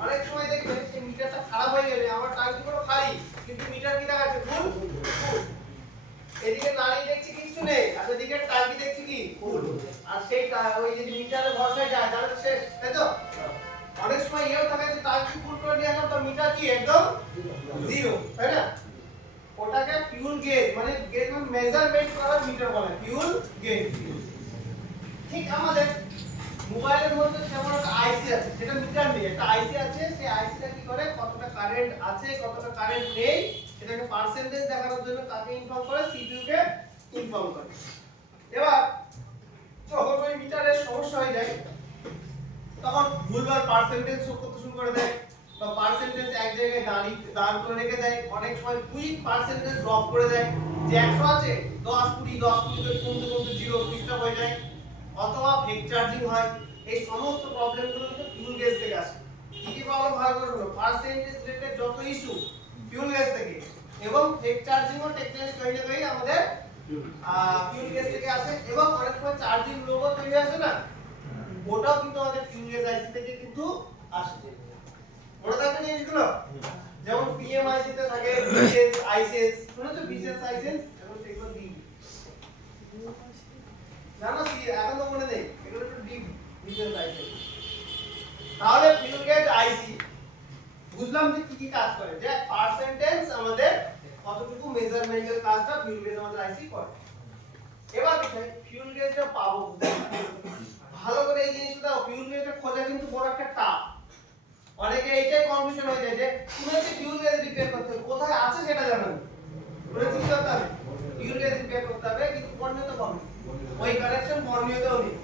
অনেক সময় দেখবে সেই মিটারটা খারাপ হয়ে গেলে আমার ট্যাঙ্কি পুরো খালি, কিন্তু মিটার কি দেখাচ্ছে? ফুল। এদিকে নাড়ি দেখছি কিছু নেই, আর এদিকে ট্যাঙ্কি দেখছি কি ফুল। আর সেই ওই যে মিটারে ভরসায় যায় তাহলে শেষ, তাই তো? অনেক সময় এও থাকে যে ট্যাঙ্কি ফুল করে দিয়ে আসলাম তো মিটার কি একদম জিরো, তাই না? ওটাকে ফিউল গেজ মানে গেজ মানে মেজারমেন্ট করার মিটার বলে, ফিউল গেজ। ঠিক আমাদের মোবাইলের মধ্যে যেমন একটা আইসি আছে, সেটা মিটার নেই, একটা আইসি আছে, সেই আইসিটা কি করে কতটা কারেন্ট আছে কতটা কারেন্ট নেই সেটাকে পার্সেন্টেজ দেখানোর জন্য কাকে ইনফর্ম করে? সিপিইউ কে ইনফর্ম করে। এবার যখন ওই মিটারের সমস্যা হয়ে যায় তখন ভুলবার পার্সেন্টেজ শো করতে শুরু করে দেয়, বা পার্সেন্টেজ এক জায়গায় দাঁড় করে রেখে দেয়। অনেক সময় কুইক পার্সেন্টেজ ড্রপ করে দেয়, যে 100 আছে 10 20 10 20 করে কমতে কমতে জিরো ডিস্টার্ব হয়ে যায়, অথবা ফেক চার্জিং হয়। এই সমস্ত প্রবলেমগুলো কিন্তু ফিউল গেজ থেকে আসে। কি কি প্রবলেম ভালো করে শুনো, পার্সেন্টেজ রিলেটেড যত ইস্যু ফিউল গেজ থেকে, এবং ফেক চার্জিং ও টেকনিক্যালি কই না কই আমাদের ফিউল গেজ থেকে আসে। এবং অনেক সময় চার্জিং লোগো তৈরি আসে না, ওটাও কিন্তু আমাদের ফিউল গেজ আইসি থেকে কিন্তু আসে। মনে থাকবে জিনিসগুলো, যেমন পিএমআইসি তে থাকে বিসেন্স আইসেন্স, শুনেছো বিসেন্স আইসেন্স? যেমন সেগুলো দিই জানো কি এখন তো মনে নেই, এগুলো একটু ডিপ বিসেন্স আইসেন্স। তাহলে ফিউল গেজ আইসি বুঝলাম যে কি কি কাজ করে, যে পার্সেন্টেজ আমাদের কতটুকু মেজারমেন্টের কাজটা ফিউল গেজ আমাদের আইসি করে। এবার দেখেন ফিউল গেজটা পাবো ভালো করে, এই জিনিসটা ফিউল গেজটা খোঁজা কিন্তু বড় একটা টাফ। অনেকে এইটাই কনফিউশন হয়ে যায় যে শুনেছি ফিউল গেজ সেটা জানান বুঝেছি কি করতে হবে পিউল গ্যাস বের করতে হবে কিন্তু বর্ণীয় তো পাবেন ওই কানেকশন বর্ণীয়তেও নেই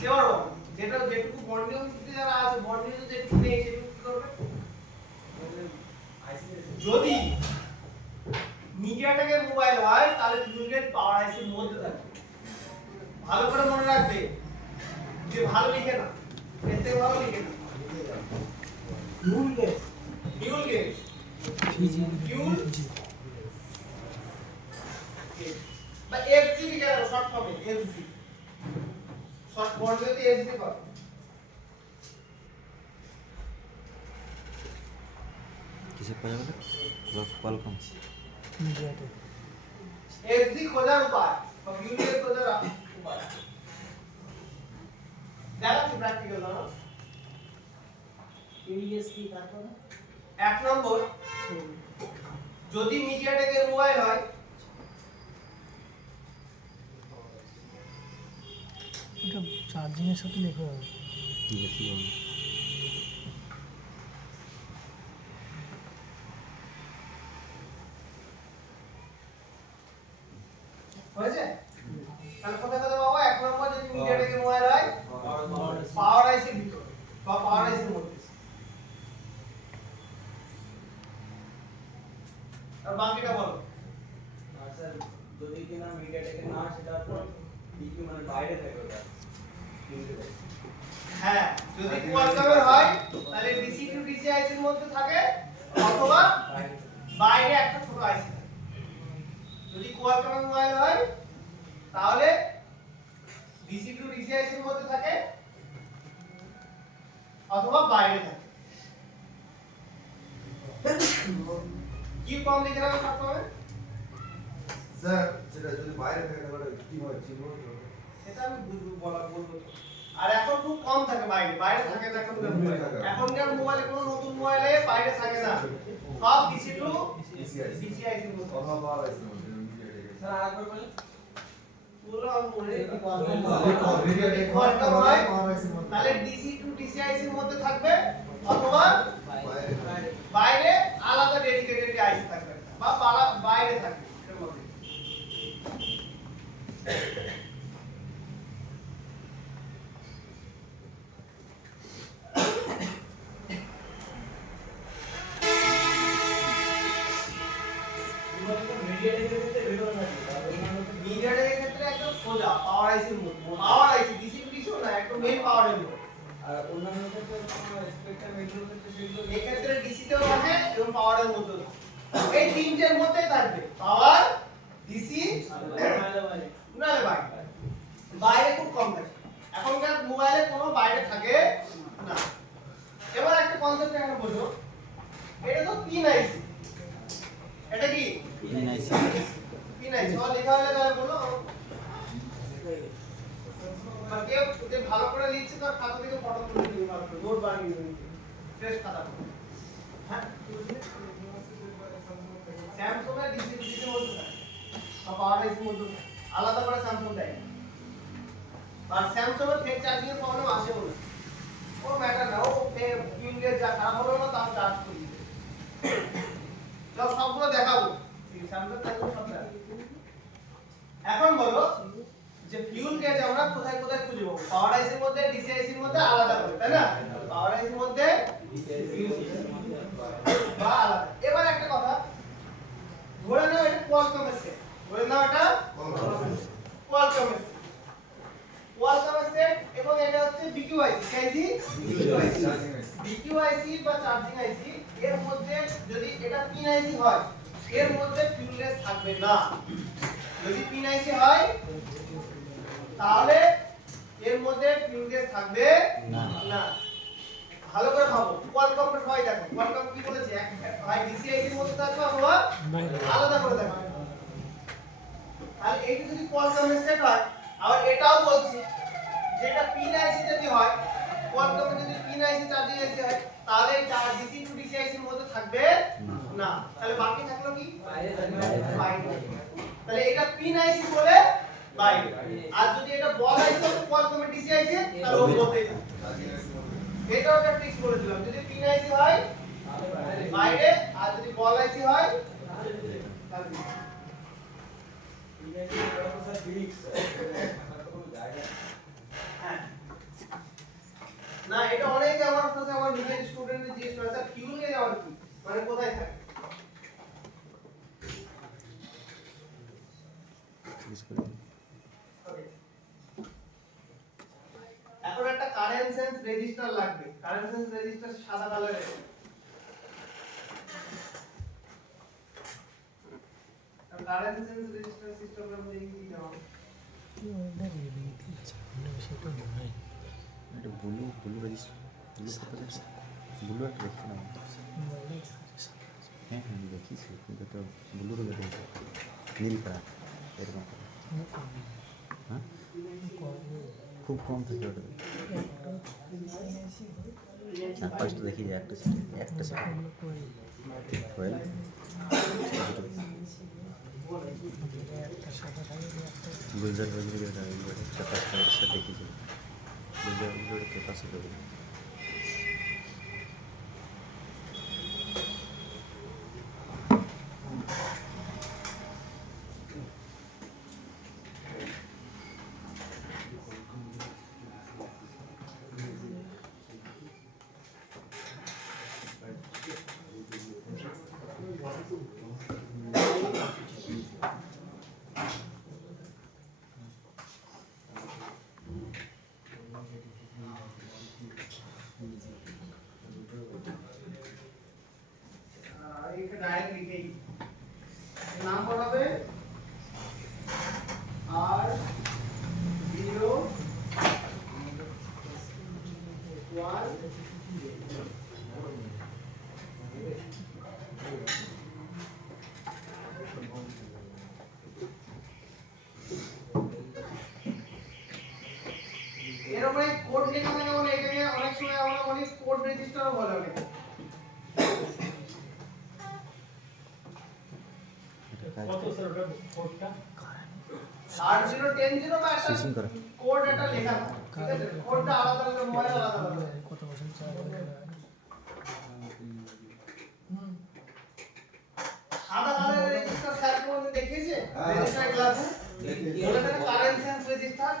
এবার যেটা যেটুকু বর্ণীয় ভিত্তিতে যারা আছে বর্ণীয় যেটুকু নেই সেটুকু কি করবে যদি মিডিয়াটেকের মোবাইল হয় তাহলে পিউল গ্যাস পাওয়ার আইসির মধ্যে থাকবে ভালো করে মনে রাখবে যে ভালো লিখে না এর থেকে ভালো লিখে না ফুল গ্যাস পিউল গ্যাস ফিজি পিউল বা এফজি লিখে রাখো শর্ট ফর্মে এফজি শর্ট বর্ণীয়তে এফজি পাবে কিসে পাওয়া যাবে কোয়ালকম মিডিয়াতে এফজি খোঁজার উপায় বা পিউল গ্যাস খোঁজার উপায় দেখাচ্ছি প্র্যাকটিক্যাল জানো পিডিএস কি তারপর এক নম্বর যদি মিডিয়াটেকের মোবাইল হয় এটা চার্জিংয়ের সাথে লেখা হবে দেখি আমি। হয়েছে তাহলে কোথায় কোথায় পাবো এক নম্বর যদি মিডিয়াটেকের মোবাইল হয় পাওয়ার আইসির ভিতর বা পাওয়ার আইসির মধ্যে আর বাকিটা বলো আর স্যার যদি কিনা মিডিয়াটেকের না হয় সেটা আপনার ডিকিউ মানে বাইরে থাকে ওটা হ্যাঁ যদি কোয়ালকমের হয় তাহলে ডিসি টু ডিসি আইসির মধ্যে থাকে অথবা বাইরে একটা ছোট আইসি থাকে যদি কোয়ালকমের মোবাইল হয় তাহলে ডিসি টু ডিসি আইসির মধ্যে থাকে অথবা বাইরে থাকে কি কম লিখে রাখা থাকতে হবে স্যার সেটা যদি বাইরে থাকে তাহলে কিভাবে চিনবো সেটা আমি বলবো তো। আর এখন খুব কম থাকে বাইরে বাইরে থাকে না এখনকার মোবাইলে এখনকার মোবাইলে কোনো নতুন মোবাইলে বাইরে থাকে না সব ডিসি টু ডিসি আইসির মধ্যে অথবা পাওয়ার আইসি মধ্যে মিডিয়াটেকের স্যার আরেকবার বলেন পুরো আমি বলে দিই মিডিয়াটেক কোয়ালকম হয় পাওয়ার আইসি মধ্যে তাহলে ডিসি টু ডিসি আইসির মধ্যে থাকবে অথবা বাইরে বাইরে আলাদা ডেডিকেটেড আইসি থাকবে বা বাইরে থাকবে এর মধ্যে মিডিয়াটেকের ক্ষেত্রে ভিডিও থাকে আর অন্যান্য মিডিয়াটেকের ক্ষেত্রে একদম সোজা পাওয়ার আইসির মধ্যে পাওয়ার আইসি ডিসি টু ডিসি না একদম মেইন পাওয়ারের মধ্যে আর অন্যান্য ক্ষেত্রে কোনো স্পেকট্রাম ভিডিও ক্ষেত্রে সেগুলো এই ক্ষেত্রে ডিসিতেও থাকে এবং পাওয়ারের মধ্যেও থাকে এই তিনটের মধ্যেই থাকবে পাওয়ার ডিসি বাইরে বাইরে নালে বাইরে বাইরে খুব কম থাকে এখনকার মোবাইলে কোনো বাইরে থাকে না এবার একটা কনসেপ্ট এখানে বোঝো এটা তো পিন আইসি এটা কি নাইস পিন আইসি সব লেখা হলে তাহলে বলো বা কেউ যদি ভালো করে লিখছে তার খাতা থেকে ফটো তুলে দিবে ভালো করে নোট বানিয়ে দিবে ফ্রেশ খাতা হ্যাঁ স্যামসাং এর ডিসি ডিসি মধ্যে থাকে বা পাওয়ার আইসি মধ্যে থাকে আলাদা করে স্যামসাং দেয় না। আর স্যামসাং এর ফেক চার্জিং এর প্রবলেম আসে বলে ও ম্যাটার না ও পিউল যা খারাপ হলো না তাও চার্জ করে দিবে চল সবগুলো দেখাবো স্যামসাং থাকবে সব দেখাবো এখন বলো যে ফিউল গেজ আমরা কোথায় কোথায় খুঁজে পাবো পাওয়ার আইসির মধ্যে ডিসি আইসির মধ্যে আলাদা করে তাই না পাওয়ার আইসির মধ্যে বা আলাদা এবার একটা কথা ধরে নাও এটা কোয়ালকমের সেট ধরে নাও এটা কোয়ালকমের সেট এবং এটা হচ্ছে বিকিউআইসি কাইজি বিকিউআইসি বা চার্জিং আইসি এর মধ্যে যদি এটা পিন আইসি হয় এর মধ্যে ফিউললেস থাকবে না যদি পিন আইসি হয় তাহলে এর মধ্যে ফিউললেস থাকবে না ভালো করে ভাবো কোয়ালকম হয় দেখো কোয়ালকম কি বলেছে ভাই ডিসিআইসি এর মধ্যে থাকবে অথবা আলাদা করে দেখো তাহলে এইটা যদি কোয়ালকমের সেট হয় আবার এটাও বলছি যেটা পিন আইসি যদি হয় কোয়ালকম যদি পিন আইসি চার্জিং আইসি হয় তাহলে ডিসি টু ডিসিআইসি এর মধ্যে থাকবে না তাহলে বাকি থাকলো কি বাইরে থাকবে বাইরে তাহলে এটা পিন আইসি বলে বাইরে আর যদি এটা বল আইসি হয় কোয়ালকমের ডিসিআইসি তাহলে ওর মধ্যেই থাকবে এটাও একটা ট্রিক্স বলে দিলাম যদি পিন আইসি হয় বাইরে আর যদি বল আইসি হয় জিজ্ঞেস করে স্যার ফিউল গেজ আমার কি মানে কোথায় থাকে এখন একটা কারেন্ট সেন্স রেজিস্টার লাগবে কারেন্ট সেন্স রেজিস্টার সাদা কালারের কারেন্ট সেন্স রেজিস্টার সিস্টেমটা দেখি কি জানো ওদের রীতি আছে আমরা সেটা নয় এটা blue blue register blue proposal blue একটা দেখছি না মোবাইলে হ্যাঁ হ্যাঁ আমি দেখিছি কিন্তু তো ব্লু রঙের দেখছি নীল কালার এরকম কালার হ্যাঁ খুব কম থাকে ওটা না ফার্স্ট দেখি যে একটা সেট কোয়েল একটা সাদা থাকে একটা গুলজার বাজরি का একটা ফার্স্ট সেট দেখেছি গুলজার বাজরি के पास है এটা ডাইরেক্ট লিখেই নাম পড়াবে আর 0 এরকম কোড লেখা থাকে মানে এটাকে অনেক সময় আমরা বলি কোড রেজিস্টারও বলে অনেকে কত স্যার ওটা কোডটা 8010 বা একটা সুইচিং করা কোড এটা লেখা থাকে ঠিক আছে কোডটা আলাদা আলাদা মোবাইল আলাদা আলাদা কত বছর চালানো সাদা কালারের রেজিস্টার স্যার কোনদিন দেখিয়েছে রেজিস্টার ক্লাসে বলেছে কারেন্ট সেন্স রেজিস্টার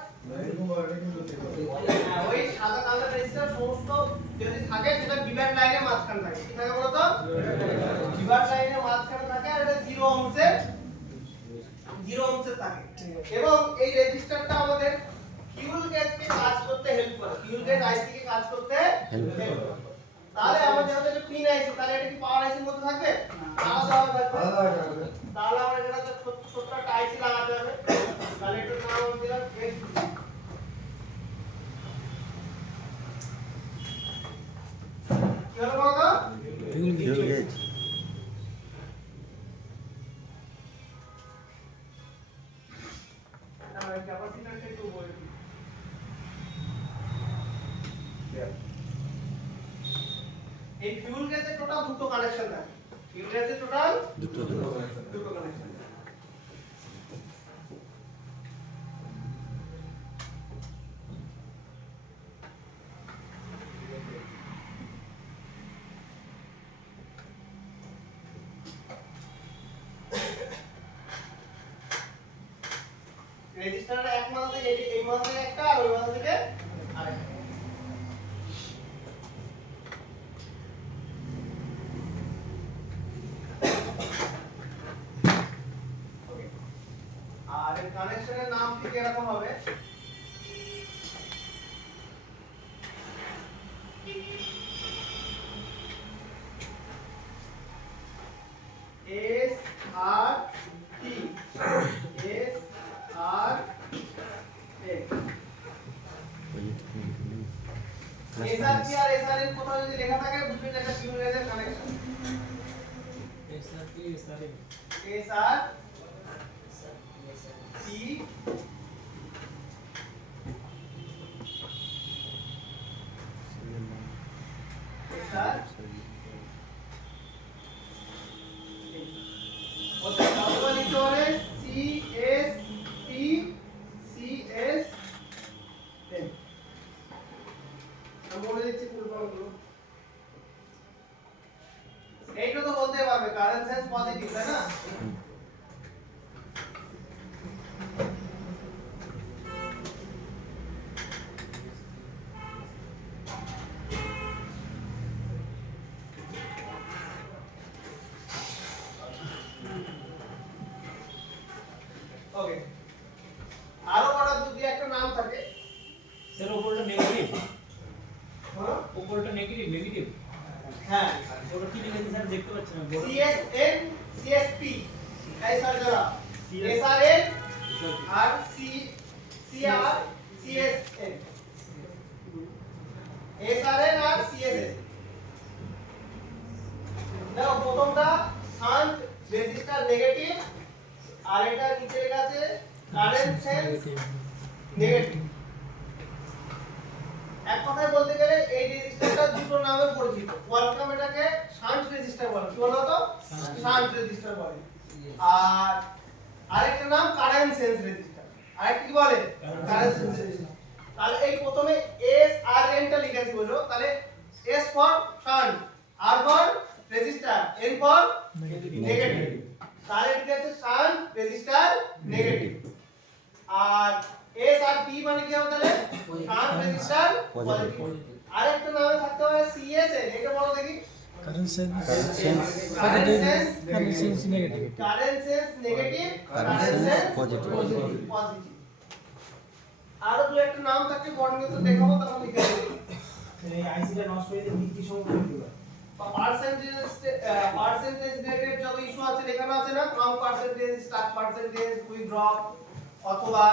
ওই সাদা কালারের রেজিস্টার সমস্ত যদি থাকে সেটা ডিভাইড লাইনের মাঝখানে থাকে কি থাকে বলতো ডিভাইড লাইনের মাঝখানে থাকে আর এটা 0 অংশে থাকে এবং এই রেজিস্টারটা আমাদের ফিউল গেজকে কাজ করতে হেল্প করে ফিউল গেজ আইসি কে কাজ করতে হেল্প করে তাহলে আমাদের যেটা পিন আইসি তাহলে এটা কি পাওয়ার আইসির মধ্যে থাকবে আলাদা থাকবে তাহলে আমরা এটা ছোট্ট একটা আইসি লাগাতে হবে তাহলে এটার নাম আমি দিলাম এক্স কি হলো বলতো ফিউল গেজ আমরা ক্যাপাসিটরটা একটু বলে দিই এই ফিউল গেজের টোটাল দুটো কানেকশন থাকে ফিউল গেজের টোটাল দুটো কানেকশন রেজিস্টারের এক মাথা থেকে এই মাথা থেকে একটা আর ওই মাথা থেকে আরেকটা আর এই কানেকশনের নাম ঠিক এরকম হবে এস আর টি এস আর এক্স এসআর কি আর এসআর এর কোথাও যদি লেখা থাকে বুঝবেন এটা ফিউল গেজের কানেকশন এসআর কি এসআর এসআর টি এসআর ওটা তাহলে লিখতে হবে C S T C S N আমি বলে দিচ্ছি পুরো গুলো এইটা তো বলতে পারবে কারেন্ট সেন্স পজিটিভ তাই না ওটা কি লিখেছে স্যার দেখতে পাচ্ছি না বড় CSN CSP এই স্যার যারা SRN আর CR CSN SRN আর CSN দেখো প্রথমটা শান্ট রেজিস্টার নেগেটিভ আর এটা নিচে লেখা আছে কারেন্ট সেন্স নেগেটিভ। এক কথায় বলতে গেলে এই রেজিস্টারটা দুটো নামে পরিচিত। ওয়ালকাম এটাকে শান্ট রেজিস্টার বলে। কি বলো তো? শান্ট রেজিস্টার বলে। আর আরেকটা নাম কারেন্ট সেন্স রেজিস্টার। আরেকটা কি বলে? Current sense register. তাহলে এই প্রথমে এস আর এন টা লিখেছি বলো। তাহলে S for shunt, R for resistor, N for negative. তাহলে এটা হচ্ছে শান্ট রেজিস্টার নেগেটিভ। আর এস আর পি মানে কি হবে তাহলে? Shunt resistor positive. আরেকটা নামে থাকতে হবে সিএসএন। এটা বলো দেখি। Current sense negative. Current sense negative, current sense positive. Positive. আরো দু একটা নাম থাকলে বর্ণিত দেখাবো তখন লিখে দেব। এই আইসিটা নষ্ট হয়ে গেলে কি সমস্যা হবে? পার্সেন্টেজ রিলেটেড যত ইস্যু আছে লেখানো আছে না, রং পার্সেন্টেজ, স্টার্ট পার্সেন্টেজ, উইথড্রপ অথবা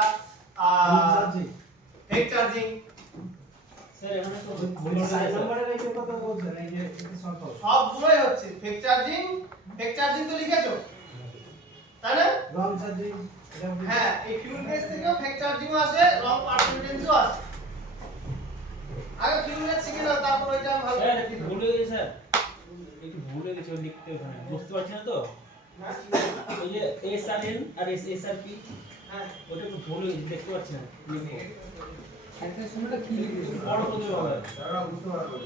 হেড চার্জিং। স্যার এখানে তো সাইড নাম্বারে এই কথা বলছেন এই যে এটা সলভ হবে সবগুলোই হচ্ছে ফেক চার্জিং। ফেক চার্জিং তো লিখেছো তাই না? রং চার্জিং এটা হ্যাঁ, এই ফিউল গেজ থেকেও ফেক চার্জিংও আসে, রং পার্সেন্টেজও আসে। আগে ফিউল গেজ শিখে নাও, তারপর ওইটা আমি ভালো করে লিখি। ভুলে গেছি স্যার একটু ভুলে গেছি ওই লিখতে ওখানে বুঝতে পারছি না তো হ্যাঁ ওই যে এসআরএন আর এসআরপি হ্যাঁ ওটা একটু ভুলে গেছি দেখতে পাচ্ছি না লিখবো একটা সময়টা কি লিখেছে? বড় করে হবে তারা বুঝতে পারবে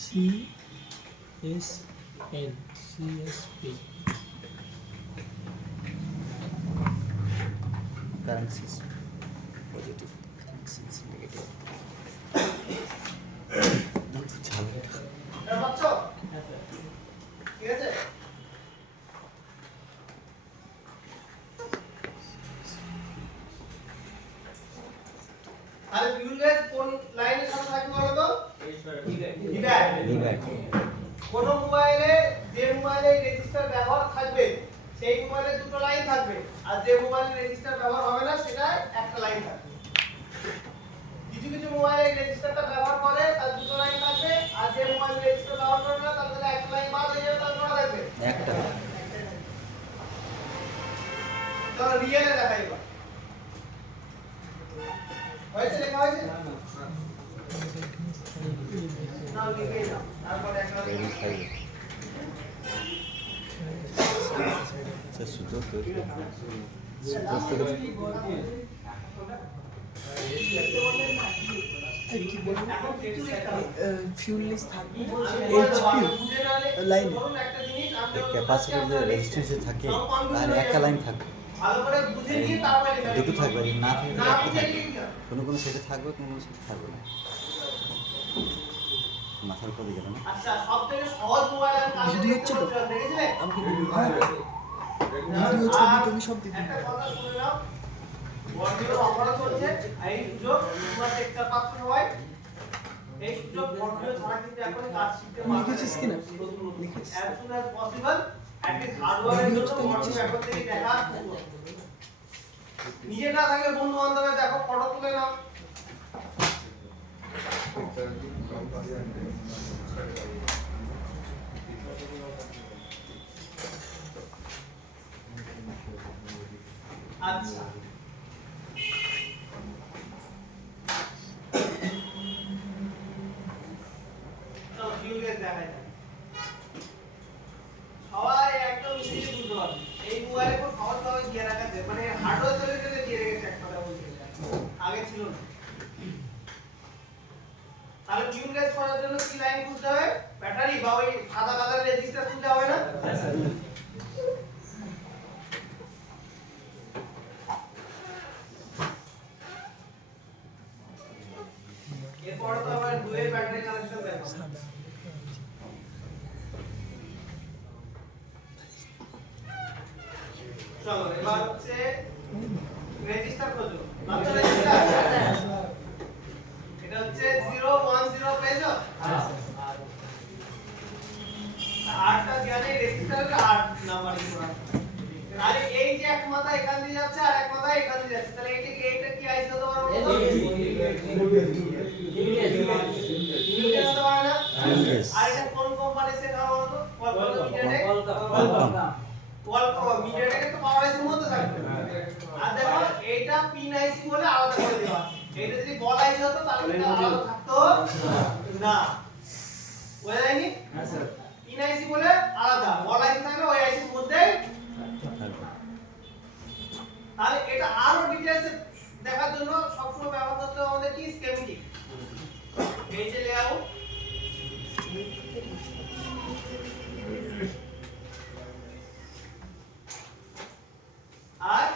CSN CSP current sense positive, current sense negative. এটা পাচ্ছো? হ্যাঁ স্যার ঠিক আছে? তাহলে ফিউল গেজ কোন লাইনের সাথে থাকবে বলো তো? এই স্যার ঠিক আছে লিডার। লিভার কোন মোবাইলে যে মোবাইলে রেজিস্টার ব্যবহার থাকবে সেই মোবাইলে দুটো লাইন থাকবে, আর যে মোবাইলে রেজিস্টার ব্যবহার হবে না সেটা একটা লাইন থাকবে। কিছু কিছু মোবাইলে রেজিস্টারটা ব্যবহার করে তার দুটো লাইন থাকবে, আর যে মোবাইলে রেজিস্টার ব্যবহার করে না তার তাহলে একটা লাইন বাদ হয়ে যাবে, তার কটা থাকবে? একটা। চলো রিয়েলে দেখাই এবার। হয়েছে লেখা হয়েছে? না লিখেই নাও, তারপরে একটা টেবিল ফাইভ সুতো তো ফিউললেস থাকবে লাইন ক্যাপাসিটির যে রেজিস্ট্যান্স থাকে তাহলে একটা লাইন থাকবে, ভালো করে বুঝে নিয়ে তারপরে লেখা দুটো থাকবে, যদি না থাকে না একটা বুঝে থাকবে। লিখে দাও। কোনো কোনো সেটে থাকবে, কোনো কোনো সেটে থাকবে না। মাথার উপর দিকে না। আচ্ছা, সবথেকে সহজ মোবাইল আমি কালকে ভিডিও হচ্ছে তো? দেখেছিলে? ভিডিও ছবি টবি সব দিবি। একটা কথা শুনে নাও, বর্ণিত অফার চলছে, এই সুযোগ তোমরা টেক্সচার পাচ্ছ সবাই। এই সুযোগ বর্ণিত ছাড়া কিন্তু এখন কাজ শিখতে পারবে না। লিখেছিস কিনা? লিখেছিস। as soon as possible at least হার্ডওয়্যারের জন্য বর্ণিত এখন থেকে দেখা নিজে না থাকলে বন্ধু বান্ধবের দেখো ফটো তুলে নাও। আচ্ছা তো ফিউল গেজ দেখা যায় সবাই একদম ইজিলি বুঝতে পারবে। এই মোবাইলে খুব সহজভাবে দিয়ে রাখা যায়, মানে হার্ডওয়্যার সলিউশনে দিয়ে রেখেছে এক কথা বলতে গেলে, আগে ছিল না। তাহলে ফিউল গেজ করার জন্য কি লাইন বুঝতে হবে? ব্যাটারি বা ওই সাদা কালারের রেজিস্টার খুলতে হবে না? এরপর তো আবার ডুয়েল ব্যাটারি কানেকশন দেখাবো। চলো এবার হচ্ছে রেজিস্টার খোঁজো। বাচ্চা রেজিস্টার এটা হচ্ছে 010 পেয়েছো? আটটা জ্ঞানে রেজিস্টারে 8 নাম্বার করা। তাহলে এই যে এক মাথা এখান দিয়ে যাচ্ছে আর এক মাথা এখান দিয়ে যাচ্ছে, তাহলে এইটা কি আইসি হতে পারে বলো তো? ইউনিট হতে পারে না? আর এটা কোন কোম্পানি সেট হবে বলো তো? মিডিয়াটেকে তো পাওয়ার আইসির মধ্যে থাকবে। আর দেখো এইটা পিন আইসি বলে আলাদা করে দেওয়া আছে। এইটা যদি বল আইসি হতো তাহলে এটা আলাদা থাকতো না। বুঝা যায়নি? হ্যাঁ স্যার। পিন আইসি বলে আলাদা, বল আইসি থাকলে ওই আইসির মধ্যেই। তাহলে এটা আরো ডিটেইলসে দেখার জন্য সবসময় ব্যবহার করতে হবে আমাদের কি স্কেমেটিক। এই যে লেআউট আর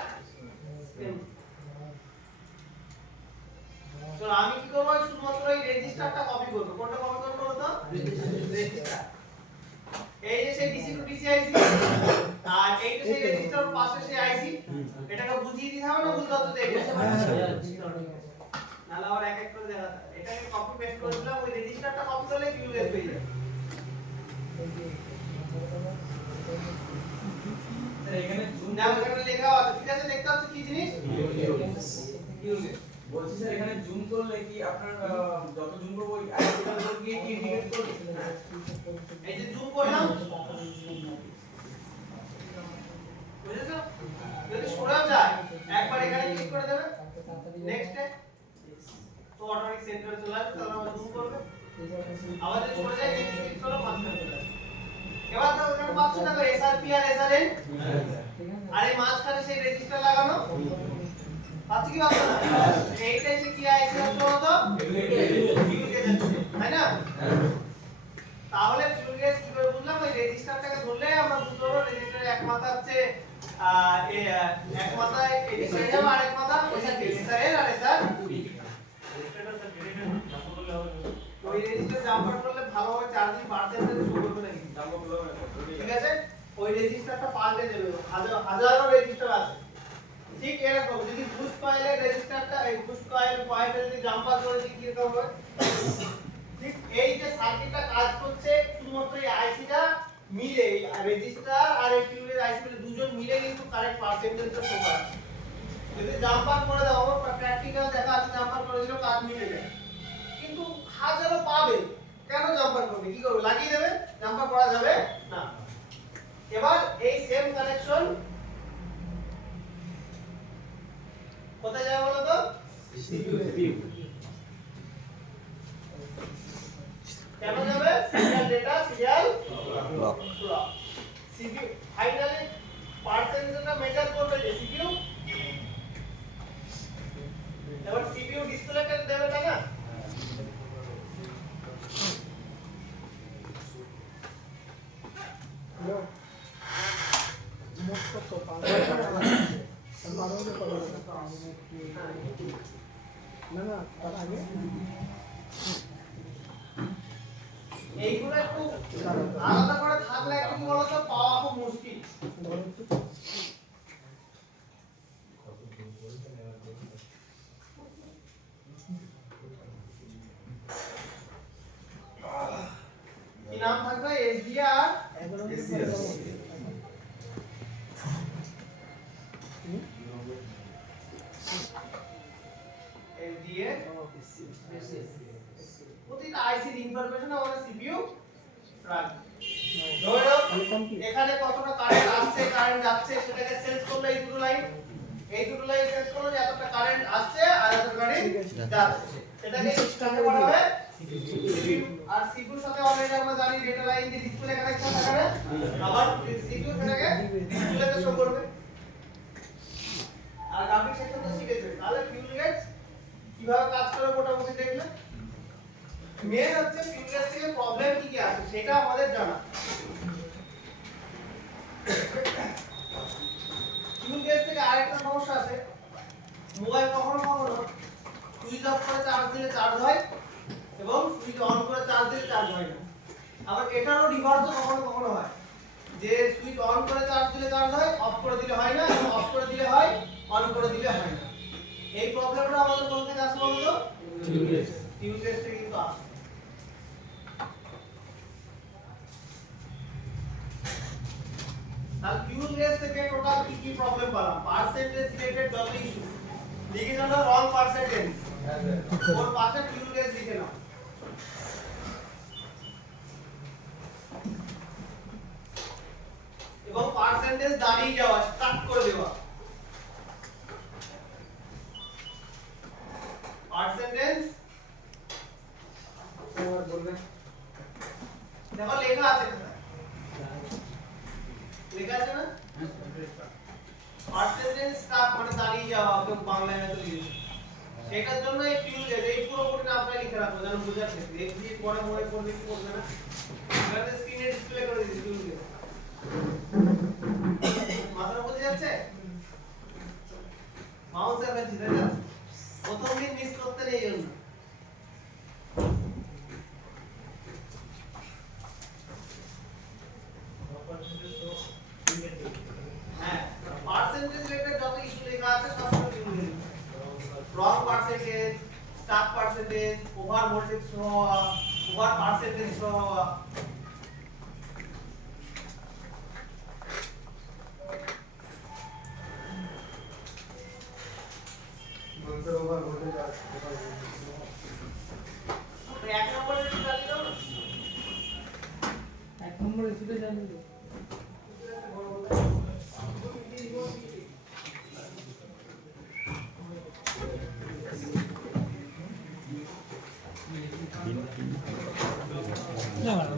চলো আমি কি করব, শুধুমাত্র এই রেজিস্টারটা কপি করব। কোনটা কপি করব বলো তো? রেজিস্টার। এই যে সেই ডিসি টু ডিসি আইসি আর এইটা সেই রেজিস্টার পাশে সেই আইসি। এটাকে বুঝিয়ে দিতে হবে না? বুঝতে পারছো তো? নালা আর এক এক করে দেখাতে হবে। এটাকে কপি পেস্ট করে দিলাম, ওই রেজিস্টারটা কপি করলে কিউএস পেয়ে যাবে। স্যার এখানে জুম নাম এখানে লেখা আছে, ঠিক আছে? দেখতে পাচ্ছ কি জিনিস? কিউএস। বলছি স্যার এখানে জুম করলে কি আপনার যত জুম করব ওই আইডিটার উপর গিয়ে কি ইন্ডিকেট করবে? এই যে জুম করলাম, বুঝেছো? যদি সরেও যায় একবার এখানে ক্লিক করে দেবে, নেক্সট এ তো অটোমেটিক সেন্টারে চলে আসবে। তাহলে আমরা জুম করবে, আবার যদি সরে যায় নেক্সট ক্লিক করো, মাঝখানে চলে আসবে। এবার তো ওখানে পাচ্ছ না এসআরপি আর এসআরএন, আর এই মাঝখানে সেই রেজিস্টার লাগানো পাচ্ছ কি পাচ্ছ না? এইটা এসে কি আইসি হচ্ছে বলো তো? তাই না? তাহলে ফিউল গেজ কি করে বুঝলাম? ওই রেজিস্টারটাকে ধরলে আমরা বুঝতে পারবো রেজিস্টারের এক মাথা হচ্ছে এক মাথা এডিসিএম আর এক মাথা এসআরএল আর এসআর। ওই রেজিস্টার জাম্পার করলে ভালোভাবে চার্জিং পার্সেন্টেজ শো করবে নাকি? ঠিক আছে? ওই রেজিস্টারটা পাল্টে দেবে। হাজারো রেজিস্টার আছে। ঠিক এরকম যদি বুস্ট কয়েলের রেজিস্টারটা এই বুস্ট কয়েলটা যদি জাম্পার করে দিই কি রকম হবে? ঠিক এই যে সার্কিটটা কাজ করছে শুধুমাত্র এই আইসিটা মিলে, এই রেজিস্টার আর এই ফিউজের আইসি মিলে দুজন মিলে কিন্তু কারেন্ট পার্সেন্টেজটা শো করে। যদি জাম্পার করে দাও, প্র্যাকটিক্যাল দেখা আছে জাম্পার করে দিলেও কাজ মিলে যায়, কিন্তু হাজারো পাবে। কেন জাম্পার করবে? কি করবে? লাগিয়ে দেবে, জাম্পার করা যাবে না। এবার এই সেম কানেকশন কোথায় যাবে বলো তো? সিপিইউ। কেন যাবে? Serial data, serial clock. CPU finally পার্সেন্টেজটা মেজার করবে যে সিপিইউ। এবার সিপিইউ ডিসপ্লেটা দেবে, তাই না? এইগুলো একটু আলাদা করে থাকলে একটু কি বলতো পাওয়া খুব মুশকিল। কি নাম থাকবে? এসডিআর প্রতিটা আইসির ইনফরমেশন আমাদের সিপিইউ রাখবে। ধরে নাও এখানে কতটা কারেন্ট আসছে কারেন্ট যাচ্ছে সেটাকে সেন্স করলো এই দুটো লাইন সেন্স করলো যে এতটা কারেন্ট আসছে আর এতটা কারেন্ট যাচ্ছে, সেটাকে সিস্টেমে বলা হয় সিপিইউ। আর সিপিইউর সাথে অলরেডি আমরা জানি ডেটা লাইন দিয়ে ডিসপ্লে কানেকশন থাকবে, আবার সিপিইউ সেটাকে ডিসপ্লেতে শো করবে। আর গ্রাফিক সেকশন তো শিখেছে। তাহলে ফিউল গেজ কিভাবে কাজ করে মোটামুটি দেখলে মেন হচ্ছে ফিউল গেজ থেকে প্রবলেম কি কি আসে সেটা আমাদের জানা। ফিউল গেজ থেকে আরেকটা সমস্যা আছে, মোবাইল কখনো কখনো সুইচ অফ করে চার্জ দিলে চার্জ হয় এবং সুইচ অন করে চার্জ দিলে চার্জ হয় না। আবার এটারও রিভার্সও কখনো কখনো হয়, যে সুইচ অন করে চার্জ দিলে চার্জ হয়, অফ করে দিলে হয় না, এবং অফ করে দিলে হয়, অন করে দিলে হয় না। এই প্রবলেমটা আমাদের কোথা থেকে আসে বলতো? ফিউজ রেস থেকে কিন্তু আসে। তাহলে ফিউজ রেস থেকে টোটাল কি কি প্রবলেম পেলাম? পার্সেন্টেজ রিলেটেড যত ইস্যু লিখে নাও, রং পার্সেন্টেজ 4% ফিউজ রেস লিখে নাও। এবং পার্সেন্টেজ দাঁড়িয়ে যাওয়া, স্টার্ট করে দেওয়া। পার্সেন্টেজ বলবেন দেখো লেখা আছে কোথায়? লেখা আছে না? পার্সেন্টেজ স্টার্ট মানে দাঁড়িয়ে যাওয়া, কেউ বাংলায় হয়তো লিখেছে। সেটার জন্য এই ফিউজ এই পুরোপুরি নামটা লিখে রাখো যেন বোঝার ক্ষেত্রে। এই দিয়ে পরে মনে করলে কি করবে না? এখানে স্ক্রিনে ডিসপ্লে করে দিচ্ছি ফিউজ। মাথার মধ্যে যাচ্ছে? মাউসের কাছে তাই না? প্রথম দিন মিস করতে নেই জন্য। হ্যাঁ, পার্সেন্টেজ রেটের যত ইস্যু লেখা আছে সব লিখে দিন। Wrong percentage, start percentage, over voltage show হওয়া, ওভার পার্সেন্টেজ শো হওয়া। বলতে ওভার ভোল্টেজ আর তো এক নম্বরের একটু চালিয়ে দাও না। 1 নম্বর এসিতে জানি না আমার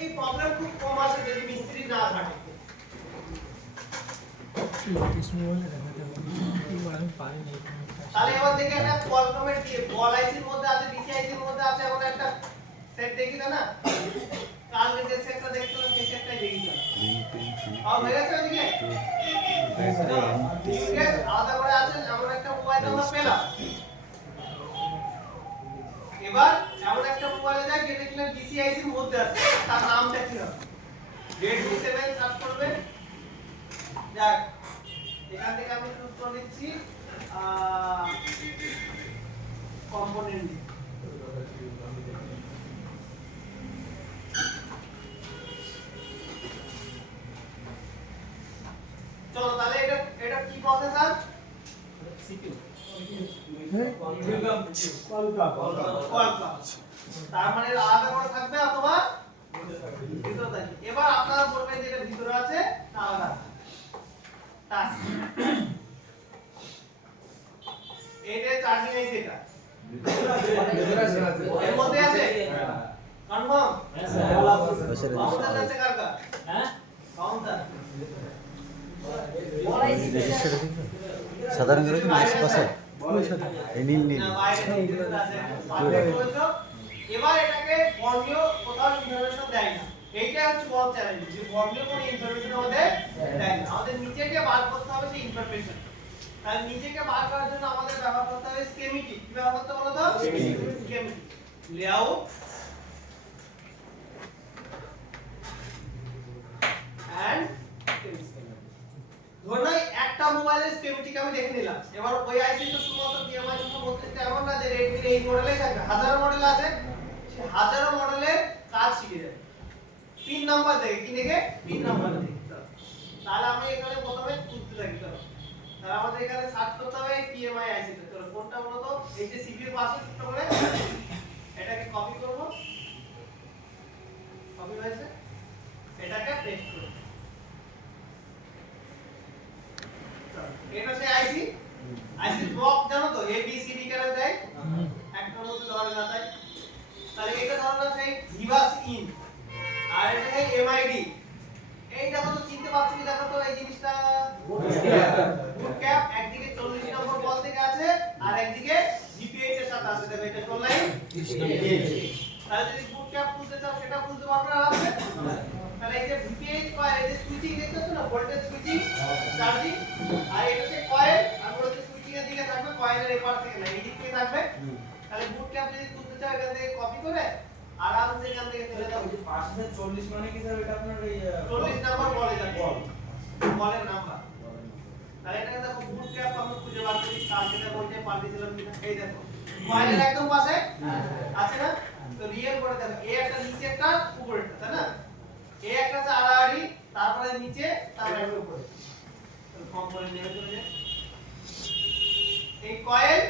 এই প্রবলেম খুব কম আছে যদি মিস্ত্রি না থাকে। আমি পারি না তাহলে এবার দেখি একটা কোয়ালকমের দিয়ে বল আইসির মধ্যে আছে, ডিসি আইসির মধ্যে আছে, এমন একটা সেট দেখি না? কাল যে সেটটা দেখছিলাম সেই সেটটাই দেখি না। আর হয়ে গেছে ওদিকে? ঠিক আছে, আলাদা করে আছে এমন একটা মোবাইল আমরা পেলাম। এবার এমন একটা মোবাইলে যাই যেটা কিনা ডিসি আইসির মধ্যে আছে, তার নামটা কি হবে? Redmi 7 সার্চ করবে। যাক, এখান থেকে আমি চুজ করে দিচ্ছি কম্পোনেন্ট। চলো তাহলে এটা কি প্রসেসর? CPU Qualcomm. তার মানে আলাদা করে থাকবে অথবা ভিতরে থাকবে। এবার আপনারা বলবেন যেটা ভিতরে আছে তা আলাদা। টাচ এটা চার্জিং আছে, এটা এর মধ্যে আছে কনফার্ম। কাউন্টার আছে কার কার? হ্যাঁ কাউন্টার সাধারণ করে কি মাইক্স পাশে এই নীল নীল না বাইরে ভিতরে আছে। আপডেট করেছো। এবার এটাকে বর্ণীয় কোথাও ইনফরমেশন দেয় না। এইটা হচ্ছে বড় চ্যালেঞ্জ যে বর্ণীয় কোনো ইনফরমেশন আমাদের দেয় না। আমাদের নিচেকে বার করতে হবে সেই ইনফরমেশন। তাহলে নিচেকে বার করার জন্য আমাদের ব্যবহার করতে হবে স্কেমেটিক। কি ব্যবহার করতে বলো তো? স্কেমেটিক। লেআউট এন্ড ধরুন একটা মোবাইলের স্কেমেটিক আমি দেখে নিলাম। এবার ওই আইসি তো শুধুমাত্র DMI শুধু বলতে এমন না যে Redmi এই মডেলেই থাকবে, হাজারো মডেল আছে, সে হাজারো মডেলের কাজ শিখে যাবে। পিন নাম্বার দেখে কি দেখে? পিন নাম্বার দেখে। তাহলে আমি এখানে প্রথমে খুঁজতে থাকি। চলো তাহলে আমাদের এখানে সার্চ করতে হবে PMI আইসি টা। চলো কোনটা বলো তো? এই যে সিপিইউ পাশে ছোট করে এটাকে কপি করব। কপি হয়েছে, এটাকে পেস্ট করব। এটা সেই আইসি। আইসি ব্লক জানো তো A B C D করে দেয়, একটার মধ্যে ধরে না তাই। তাহলে এটা ধরো না সেই ভিভাস ইন, আর এটা সেই MID। এইটা তো চিনতে পারছি কি? দেখো তো এই জিনিসটা বুট ক্যাপ একদিকে 40 নম্বর বল থেকে আছে আর একদিকে GPH এর সাথে আছে। দেখো এটা কোন লাইন? তাহলে যদি বুট ক্যাপ বুঝতে চাও সেটা বুঝতে পারবে না আছে। তাহলে এই যে VPH কয়েল, এই যে সুইচিং দেখতে পাচ্ছ না, ভোল্টেজ সুইচিং, চার্জিং, আর এটা হচ্ছে কয়েল, আর ভোল্টেজ সুইচিং এর দিকে থাকবে, কয়েলের এপার থেকে না এই দিক থেকে থাকবে। তাহলে বুট ক্যাপ যদি বুঝতে চাও এখান থেকে কপি করে আরামসে এখান থেকে ফেলে দাও। 5040 মানে কি স্যার এটা আপনার এই 40 নাম্বার বলে যাবে বলের নাম্বার। তাহলে এটা দেখো বুট ক্যাপ আমরা খুঁজে বার করি কার যেটা বলতে পার্টিশন কিনা। এই দেখো কয়েলের একদম পাশে আছে না, তো রিয়েল করে দেখো এ একটা নিচে একটা উপরেরটা, তাই না? এ একটা আছে আড়াআড়ি, তারপরে নিচে, তারপরে উপরে, ফর্ম করে নেবে চলে যায়। এই কয়েল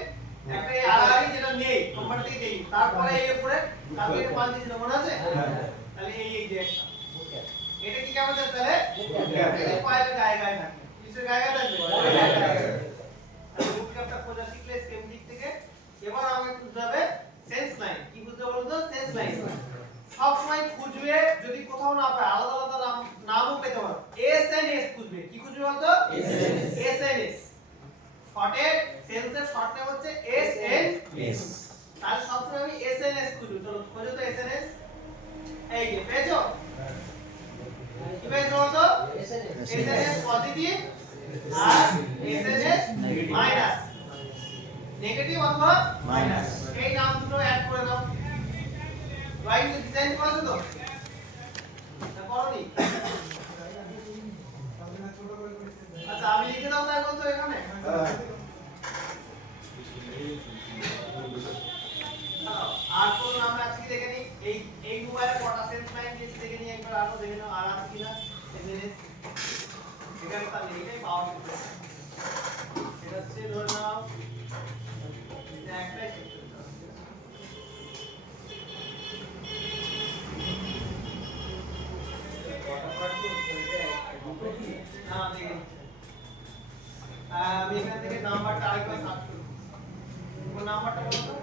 একটা এই আড়াআড়ি যেটা নেই নাম্বার থেকে দেই, তারপরে এই উপরে, তারপরে এটা পাল্টে দিলে মনে আছে? তাহলে এই যে একটা এটা কি কেমন আছে তাহলে? এই কয়েলের গায়ে গায়ে থাকে, কিসের গায়ে গায়ে থাকবে? তাহলে বুট ক্যাপটা খোঁজা শিখলে স্টেম দিক থেকে। এবার আমাকে খুঁজতে হবে সেন্স লাইন। কি খুঁজতে বলো তো? Sense line. সব সময় খুঁজবে, যদি কোথাও না পায় আলাদা আলাদা নামও পেতে পারো। এস এন্ড এস খুঁজবে। কি খুঁজবে বলতো? S and S. শর্টের সেন্সের শর্ট নেম হচ্ছে এস এন্ড এস। তাহলে সব সময় আমি এস এন্ড এস খুঁজব। চলো খোঁজো তো এস এন্ড এস। এই যে পেয়েছো? কি পেয়েছো বলতো? এস এন্ড এস পজিটিভ আর S and S minus. Negative অথবা মাইনাস। এই নাম দুটো অ্যাড করে দাও। ড্রয়িং ডিজাইন করেছো তো? না করোনি? আচ্ছা আমি লিখে দাও তাই বলছো এখানে? আর কোন আমরা আজকে দেখে নিই। এই মোবাইলে কটা সেন্স লাইন দিয়েছি দেখে নিই একবার, আরো দেখে নাও আর আছে কিনা। এখানে তার লিখেই পাওয়া যাবে। এটা হচ্ছে ধরে নাও এটা একটাই সেন্স। না দেখে আমি এখান থেকে নাম্বারটা আরেকবার সার্চ করব। কোন নাম্বারটা বলো তো?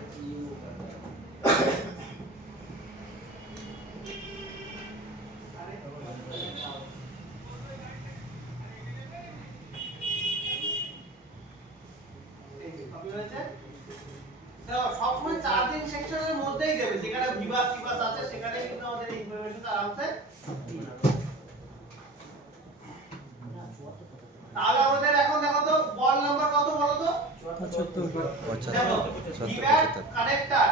সবসময় 4 দিন সেকশনের মধ্যেই দেবে, যেখানে ভিভাস টিভাস আছে সেখানে কিন্তু আমাদের ইনফরমেশনটা আরামসে। তাহলে আমাদের এখন দেখো তো বল নাম্বার কত বলো তো? 75 দেখো ভিভ্যাট কানেক্টর,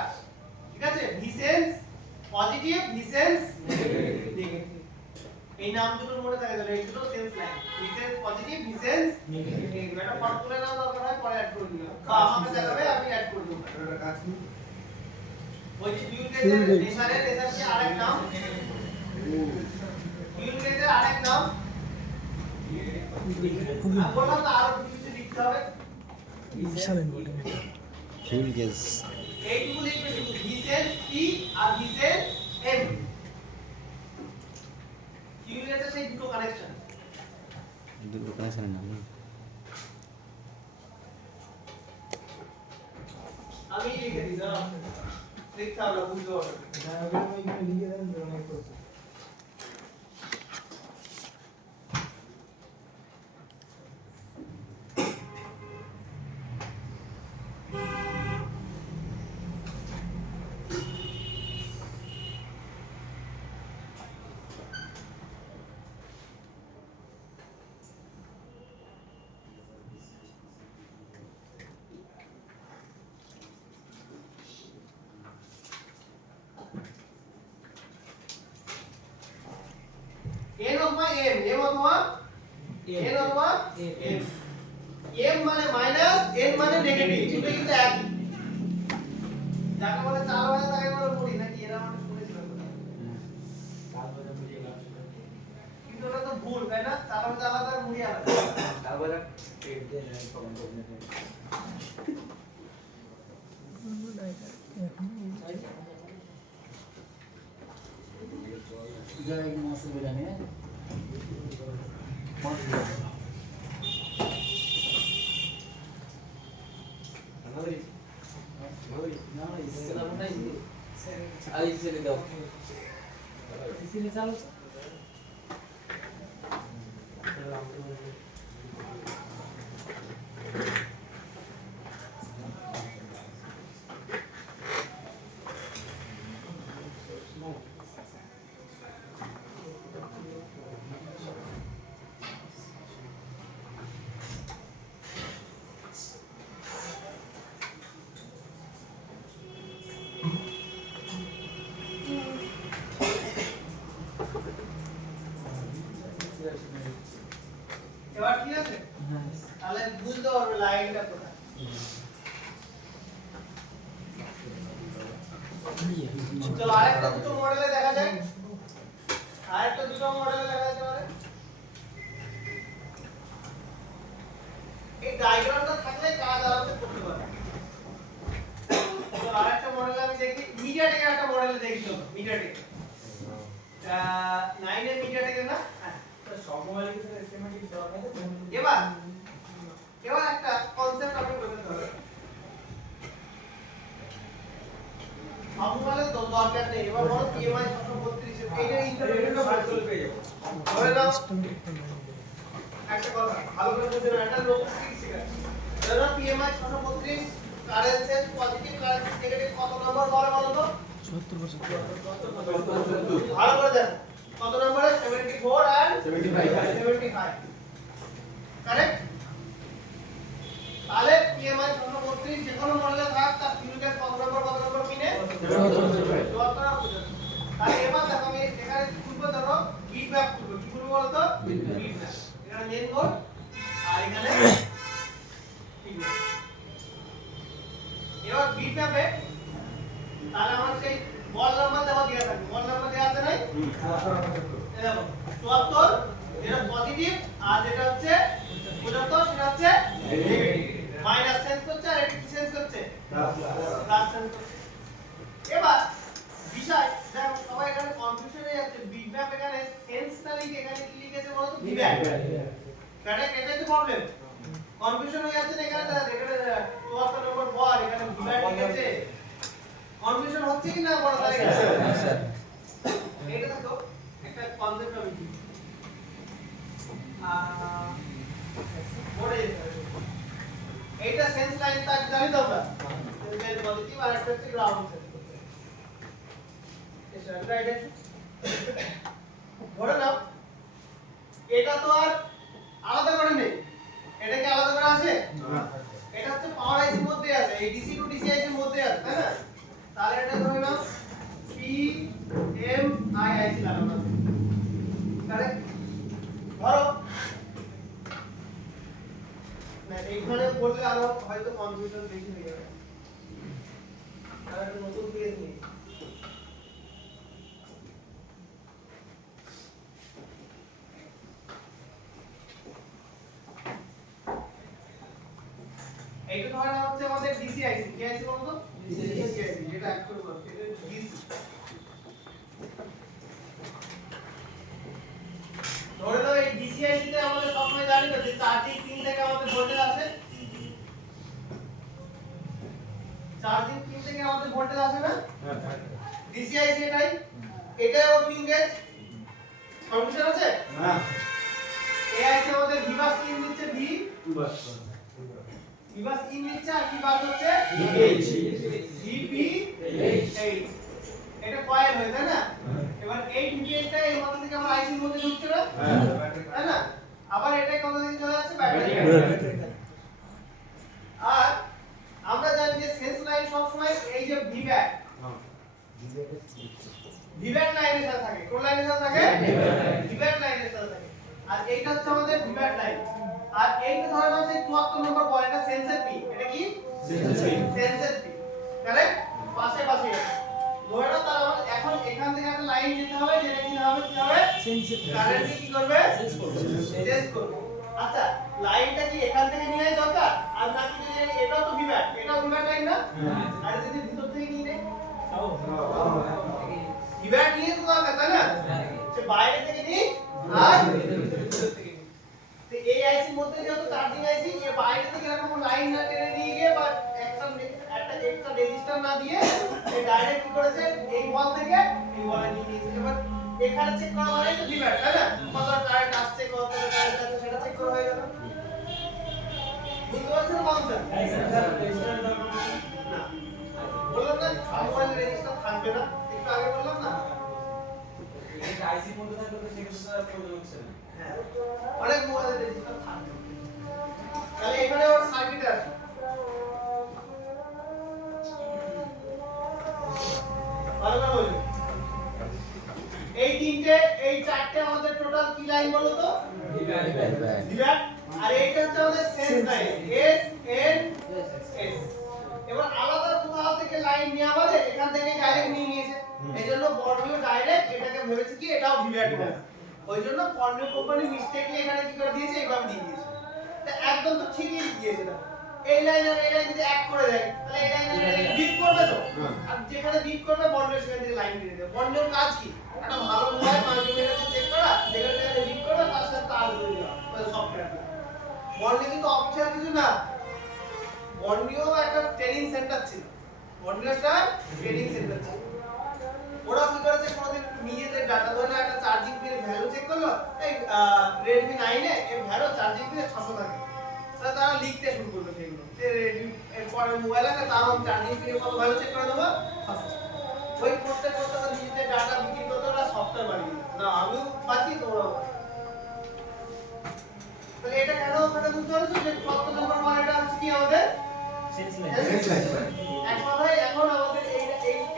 ঠিক আছে? V sense positive, V sense negative. এই নাম দুটোর মনে থাকে তাহলে এই দুটো sense line. V sense positive, V sense negative. এটা ফট করে নাও, দরকার হয় পরে অ্যাড করে দিলাম। বা আমাকে দেখাবে আমি অ্যাড করে দেব। এটা কাজ কি? ওই যে ফিউল গেজের লেসারের কি আরেক নাম? ফিউল গেজের আরেক নাম বললাম না, আরো কিছু লিখতে হবে। ফিউল গেজ এইটুকু লিখবে শুধু ভিসেন্স পি আর ভিসেন্স এম। ফিউল গেজের সেই দুটো কানেকশন। দুটো কানেকশনের নাম না? আমি লিখে দিই, দাঁড়াও লিখতে হবে, বুঝতে পারবে। লিখে দেন অনেক করছে। n অথবা m, m অথবা n অথবা m। m মানে মাইনাস, n মানে নেগেটিভ, দুটো কিন্তু একই। যাকে বলে 4 বাজে তাকে বলে মুড়ি, নাকি এরা মানে শুনেছিল কথা? কিন্তু ওটা তো ভুল, তাই না? 4 বাজে আলাদা আর মুড়ি আলাদা। জয় মাসে বেরানে লাইনটা কোথায়? চলো আরেকটা দুটো মডেলে দেখা যায়। আরেকটা দুটো মডেলে দেখা যেতে পারে। এই ডায়াগ্রামটা থাকলে কাজ আরামসে করতে পারবে। তো আরেকটা মডেল আমি দেখি, মিডিয়াটেকের একটা মডেলে দেখি চলো, মিডিয়াটেক 9 এর মিডিয়াটেকের না? হ্যাঁ। স্যার সব মোবাইলে কি স্যার এসএমএস দেওয়া থাকে? এবার একটা কনসেপ্ট আপনি বোঝাতে হবে। সব মোবাইলে তো দরকার নেই। এবার বলো PMI 632 এইটা ইন্টারনেটে ভার্চুয়াল পেয়ে যাবো। ধরে নাও একটা কথা ভালো করে বুঝে নাও, এটা লোক ঠিক শিখা। ধরে নাও PMI 632 current sense positive current negative কত নাম্বার বলে বলো তো? 70%। ভালো করে দেখো কত নম্বরে 74 আর 75 কারেক্ট। তাহলে PMI 632 যে কোনো মডেলে থাক তার ফিউজের কত নম্বর কিনে 74। তাহলে এবার দেখো আমি এখানে কি করব, ধরো বিট ম্যাপ করব। কি করব বলো তো? Bit map. এখানে মেইন বোর্ড আর এখানে বিট ম্যাপ। এবার বিট ম্যাপে তাহলে আমার সেই বল নাম্বার দেওয়া দেয়া থাকবে। বল নাম্বার দেয়া আছে নাই? দেখো 74 এটা পজিটিভ আর যেটা হচ্ছে 75 সেটা হচ্ছে নেগেটিভ। মাইনাস সেন্স করছে আর এটা কি সেন্স করছে? প্লাস সেন্স করছে। এবার বিষয় দেখো সবাই এখানে কনফিউশন হয়ে যাচ্ছে। বিট ম্যাপ এখানে সেন্স না লিখে এখানে কি লিখেছে বলো তো? ভিভ্যাট। কারেক্ট, এটাই তো প্রবলেম। কনফিউশন হয়ে যাচ্ছে না এখানে, এখানে 74 নম্বর বল এখানে ভিভ্যাট লিখেছে। কনফিউশন হচ্ছে কি না বড় তাই স্যার? এটা দেখো একটা কনসেপ্ট আমি দিই। পড়ে এইটা সেন্স লাইন তাক জানি তো আমরা। সেন্স পজিটিভ আর একটা হচ্ছে গ্রাউন্ড সেন্স করতে। এসে রাইট আছে। ধরে নাও এটা তো আর আলাদা করে নেই। এটা কি আলাদা করে আছে? না। এটা হচ্ছে পাওয়ার আইসির মধ্যে আছে, এই ডিসি টু ডিসি আইসির মধ্যে আছে, তাই না? তাহলে এটা ধরে নাও PMIIC লাগানো আছে। কারেক্ট? ধরো না এইখানে বললে আরো হয়তো কনফিউশন বেশি হয়ে যাবে। আর একটা নতুন পেজ নিই। এইটা ধরে নাও হচ্ছে আমাদের DCIC। কি আইসি বলো তো? DCIC যেটা অ্যাকচুয়ালি বলছে এটা DC। ধরে নাও এই DCIC তে আমাদের সবসময় জানি তো যে 4 পিন থেকে আমাদের ভোল্টেজ আসে। 4 পিন থেকে আমাদের ভোল্টেজ আসে না? হ্যাঁ। DCIC এটাই। এটাও পিন গেজ। কনফিউশন আছে? না। এই আইসি আমাদের ভিবাস পিন দিচ্ছে V বাস। ভিবাস ইন নিচ্ছে আর কি বাদ হচ্ছে VPH। এটা কয়েল হয় তাই না? এবার এই VPH টা এর মধ্যে থেকে আমার আইসির মধ্যে ঢুকছে না? তাই না? আবার এটা কোথা থেকে চলে যাচ্ছে? ব্যাটারি। আর আমরা জানি যে সেন্স লাইন সব সময় এই যে ভিভ্যাট লাইনের সাথে থাকে। কোন লাইনের সাথে থাকে? ভিভ্যাট লাইনের সাথে থাকে। আর এইটা হচ্ছে আমাদের ভিভ্যাট লাইন। আর এইটা ধরে নাও সেই 74 নম্বর বল, এটা সেন্সর পি। এটা কি? Sensor P. কারেক্ট? পাশে পাশে ধরে নাও তার আমাদের এখন এখান থেকে একটা লাইন যেতে হবে, যেটা কি হবে? সেন্সর কারেন্ট কি করবে? সেন্স করবে। আচ্ছা লাইনটা কি এখান থেকে নিয়ে আই দরকার? আর নাকি যে এটাও তো ভিভ্যাট, এটাও ভিভ্যাট লাইন না? আর যদি ভিতর থেকে নিয়ে নেই ভিভ্যাট নিয়ে তো দরকার তাই না? সে বাইরে থেকে নিই আর ভিতর থেকে নিই। তো এই আইসির মধ্যে যেহেতু চার্জিং আইসি, এর বাইরে থেকে এরকম লাইন না টেনে নিয়ে গিয়ে বা একটা এক্সট্রা রেজিস্টার না দিয়ে এই ডাইরেক্ট কি করেছে এই বল থেকে এই বলে নিয়ে নিয়েছে। এবার এখানে চেক করা মানে তো ভিভ্যাট তাই না? কত কারেন্ট আসছে কত কারেন্ট যাচ্ছে সেটা চেক করা হয়ে গেল। বুঝতে পারছেন কনসেপ্ট? স্যার রেজিস্টার দরকার না বললাম না মোবাইলে রেজিস্টার থাকবে না, একটু আগে বললাম না। এটা আইসির মধ্যে থাকলে তো সেক্ষেত্রে স্যার প্রয়োজন হচ্ছে না। হ্যাঁ অনেক মোবাইলে রেজিস্টার থাকবে। তাহলে এখানে ওর সার্কিট আছে। ভালো করে বলুন। এই তিনটে এই চারটে আমাদের টোটাল কি লাইন বলো তো? ভিভ্যাট। আর এইটা হচ্ছে আমাদের sense line S N S. এবার আলাদা কোথাও থেকে লাইন নিয়ে আমাদের এখান থেকে ডাইরেক্ট নিয়ে নিয়েছে, এইজন্য বর্ণীয় ডাইরেক্ট এটাকে ভেবেছে কি এটাও ভিভ্যাট হবে, ওইজন্য বর্ণীয় কোম্পানি মিস্টেকলি এখানে কি করে দিয়েছে এইভাবে দিয়ে দিয়েছে। তা একদম তো ঠিকই দিয়েছে না, এই লাইন আর এই লাইন যদি এক করে দেয় তাহলে এই লাইন আর এই লাইন বিট করবে তো, আর যেখানে বিট করবে বর্ণীয় সেখান থেকে লাইন কেটে দেবে। বর্ণীয় কাজ কি, একটা ভালো মোবাইল মাল্টিমিটারকে চেক করা, যেখানে যেখানে বিট করবে তার সাথে তার জুড়ে দেওয়া ওই সফটওয়্যারটা। বর্ণীয় কিন্তু অফিশিয়াল কিছু না, বর্ণীয় একটা ট্রেনিং সেন্টার ছিল, বর্ণীয় একটা ট্রেনিং সেন্টার ছিল। ওরা কি করেছে কোনদিন নিজেদের ডাটা ধরে একটা চার্জিং পিনের ভ্যালু চেক করলো, এই Redmi 9 এ এর ভ্যালু চার্জিং পিনে 600 থাকে, তারা লিখতে শুরু করলো সেগুলো যে Redmi এর পরে মোবাইল আছে তার চার্জিং পিনে কত ভ্যালু চেক করে দেবো 600। ওই করতে করতে ওরা নিজেদের ডাটা বিক্রি করতে ওরা সফটওয়্যার বানিয়ে দিল। না আমিও বাঁচি তোমরাও বাঁচো। তাহলে এটা কেন ওখানে বুঝতে পারছো যে কত নাম্বার ওয়ান এটা হচ্ছে কি আমাদের সেন্স এক কথায় এখন আমাদের এই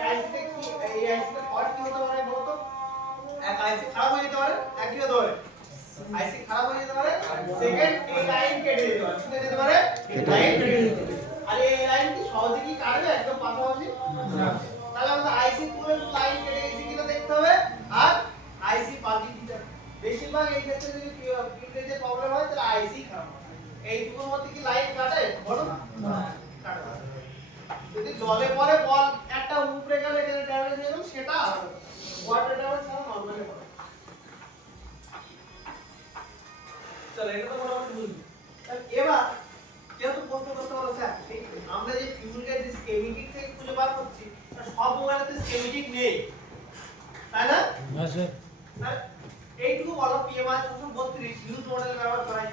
আইসিতে কি এই আইসিতে ফল্ট কি হতে পারে বলতো, এক আইসি খারাপ হয়ে যেতে পারে, এক কি হতে পারে আইসি খারাপ হয়ে যেতে পারে, সেকেন্ড এই লাইন কেটে যেতে পারে, কেটে যেতে পারে লাইন কেটে যেতে পারে। আর এই লাইন কি সহজে কি কাটবে একদম পাশাপাশি না, তাহলে আমাদের আইসি পুরো লাইন কেটে গেছে কিনা দেখতে হবে, আর আইসি পাল্টি দিতে হবে। বেশিরভাগ এই ক্ষেত্রে যদি ফিল্ডে যে প্রবলেম হয় তাহলে আইসি খারাপ হয়। এইটুকুর মধ্যে কি লাইন কাটে বলো না, কাটে না। যদি জলে পড়ে বল একটা উপরে গেলে এখানে ড্যামেজ হয়ে গেল সেটা আলাদা, ওয়াটার ড্যামেজ ছাড়া নরমালি হয়। চল এটা তো মোটামুটি বুঝলি। এবার কেউ তো প্রশ্ন করতে পারো স্যার আমরা যে ফিউল গ্যাস যে স্কেমেটিক থেকে খুঁজে বার করছি সব মোবাইলেতে স্কেমেটিক নেই তাই না? হ্যাঁ স্যার। স্যার এইটুকু বলো PMI 632 ইউজ মডেল ব্যবহার করায়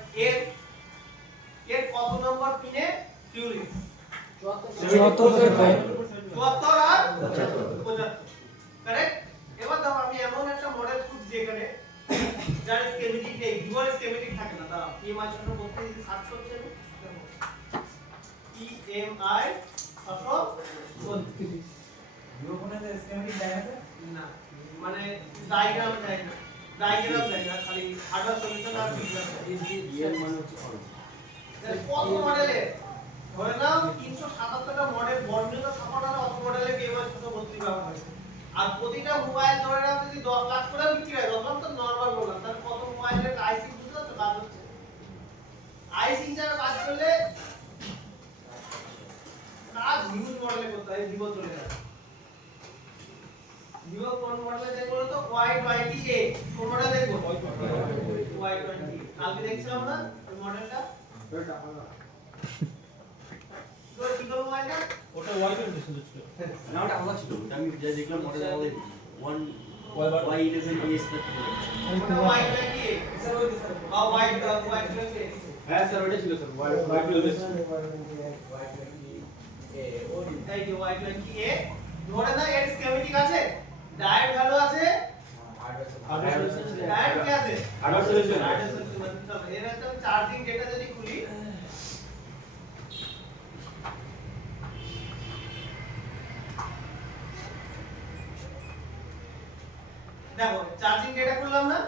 এর কত নম্বর পিনে ফিউল গ্যাস 74 আর 75 কারেক্ট। এবার দেখো আমি এমন একটা মডেল খুঁজছি এখানে যার স্কেমেটিক নেই, ভিভোর স্কেমেটিক থাকে না, দাঁড়াও PMI 632 যদি সার্চ করছি আমি PMI 632 ভিভো ফোনে স্কিমেটিক দেয় আছে না, মানে ডায়াগ্রাম দেয় না, খালি হার্ডওয়্যার সলিউশন আর ফিচার রিয়েল মানে হচ্ছে অল। কত মডেলের ধরে নাও 377টা মডেল বর্ণিত সাপোর্টার অত মডেলের PMI 632 ব্যবহার হয়। আর প্রতিটা মোবাইল ধরে নাও যদি 10 লাখ করে বিক্রি হয়, 10 লাখ তো নরমাল বললাম, তাহলে কত মোবাইলের আইসি বুঝতে পারছো কাজ হচ্ছে। আইসি হিসাবে কাজ করলে কাজ হিউজ মডেলে করতে হয়, ভিভো চলে যাবে। ভিভো কোন মডেলে দেখবো তো Y20A, কোন মডেল দেখবো Y20, কালকে দেখছিলাম না ওই মডেলটা, তো কি করব মোবাইলটা ওটা Y20 শুধু ছিল না ওটা আলাদা ছিল, ওটা আমি যা দেখলাম মডেল আমাদের 1Y11AS না কি বলে। Y20A স্যার ওই স্যার বা Y20A। হ্যাঁ স্যার ওটা ছিল স্যার Y12 তাই যে Y20A ধরে না এর স্কেমেটিক আছে, ডায়েট ভ্যালু আছে, ডায়েট কি আছে, হার্ডওয়্যার সলিউশন। এর একটা চার্জিং ডেটা যদি খুলি দেখো চার্জিং ডেটা খুললাম না,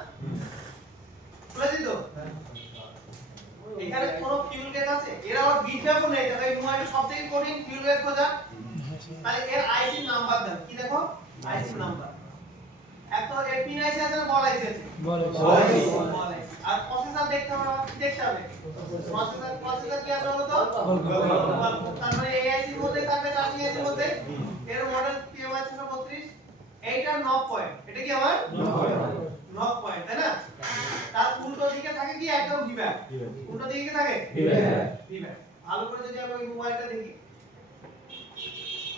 খুলেছি তো, এখানে কোনো ফিউল গ্যাস আছে, এর আবার বিট ব্যাপও নেই, তাহলে এই মোবাইলের সবথেকে কঠিন ফিউল গ্যাস খোঁজা, তাহলে এর আইসি নাম্বার দেন, কি দেখো আইসি নাম্বার, এক তো এর পিন আইসি আছে না বল আইসি আছে, বল আর প্রসেসর দেখতে হবে, কি দেখতে হবে প্রসেসর কি আছে বলো তো, তার মানে এই আইসির মধ্যে থাকবে চার্জিং আইসির মধ্যে, এর মডেল PMI 632, এইটা নক পয়েন্ট, এটা কি আমার নক পয়েন্ট তাই না, তার উল্টো দিকে থাকে কি একদম ভিভ্যাট, উল্টো দিকে কি থাকে ভিভ্যাট। ভালো করে যদি আমরা এই মোবাইলটা দেখি,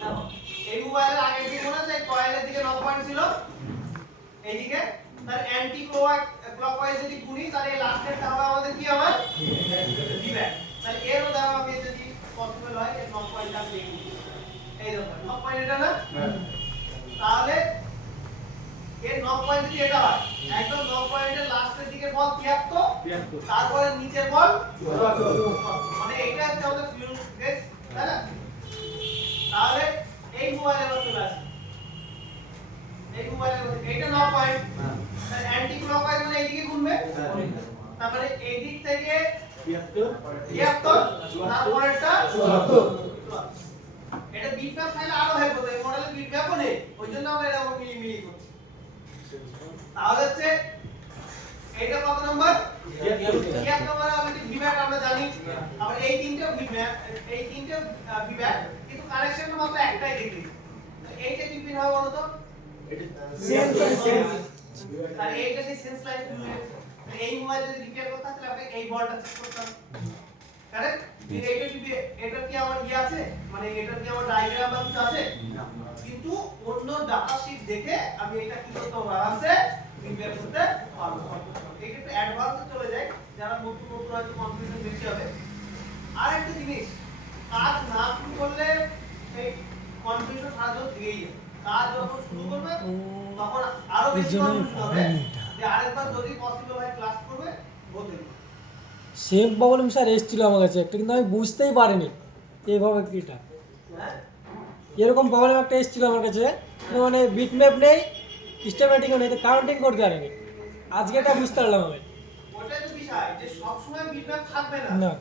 দেখো এই মোবাইলের আগের দিকে মনে আছে কয়েলের দিকে নক পয়েন্ট ছিল, এইদিকে তার অ্যান্টি ক্লকওয়াইজ যদি গুনি তাহলে এই লাস্টেরটা হবে আমাদের কি আমার ভিভ্যাট। তাহলে এরও দাও আমি যদি পসিবল হয় এর নক পয়েন্টটা দেখি, এই দেখো নক পয়েন্ট এটা না, তাহলে এর নক পয়েন্ট যদি এটা হয় একদম নক পয়েন্টের লাস্টের দিকে বল 73, তারপরে নিচের বল 74, মানে এইটা হচ্ছে আমাদের ফিউল গ্যাস তাই না। তাহলে এই মোবাইলের মধ্যে চলে আসে, এই মোবাইলের মধ্যে এইটা নক পয়েন্ট, তাহলে অ্যান্টি ক্লকওয়াইজ মানে এইদিকে ঘুরবে, তারপরে এই দিক থেকে 73 তারপরেরটা 74 এটা বিটম্যাপ ফাইলে আরো হেল্প হতো এই মডেলের বিটম্যাপও নেই ওইজন্য আমরা এরকম মিলি করছি তাহলে হচ্ছে এটা কত নাম্বার 73 নম্বর আমাদের বিটম্যাপ আমরা জানি আবার এই তিনটা বিটম্যাপ কিন্তু কানেকশনটা মাত্র একটাই দেখি এইটা কি পিন হবে বলো তো সেন্স আর এইটা সেই সেন্স লাইন এই মোবাইল যদি রিপেয়ার করতে তাহলে আপনি এই বলটা চেক করতে কারেক্ট এটা কি আমার আছে মানে এটা কি আমার ডায়াগ্রাম বা কিছু আছে কিন্তু অন্য ডাটা শীট দেখে আমি এটা কি করতে পারবো আরামসে রিপেয়ার করতে পারবো এটা একটু অ্যাডভান্সে চলে যায় যারা নতুন হয়তো কনফিউশন বেশি হবে আর একটা জিনিস কাজ না শুরু করলে এই কনফিউশন সারাদিন থেকেই যায় কাজ যখন শুরু করবে তখন আরো বেশি কনফিউশন হবে যে আরেকবার যদি পসিবল হয় ক্লাস করবে বলতে সেম প্রবলেম স্যার এসেছিল আমার কাছে একটা কিন্তু আমি বুঝতেই পারিনি এইভাবে কিটা এরকম প্রবলেম একটা এসেছিল আমার কাছে কিন্তু মানে বিটম্যাপ নেই সিস্টেমেটিকও নেই তো কাউন্টিং করতে পারিনি আজকে এটা বুঝতে পারলাম আমি ওটাই তো বিষয় যে সব সময় বিটম্যাপ থাকবে না না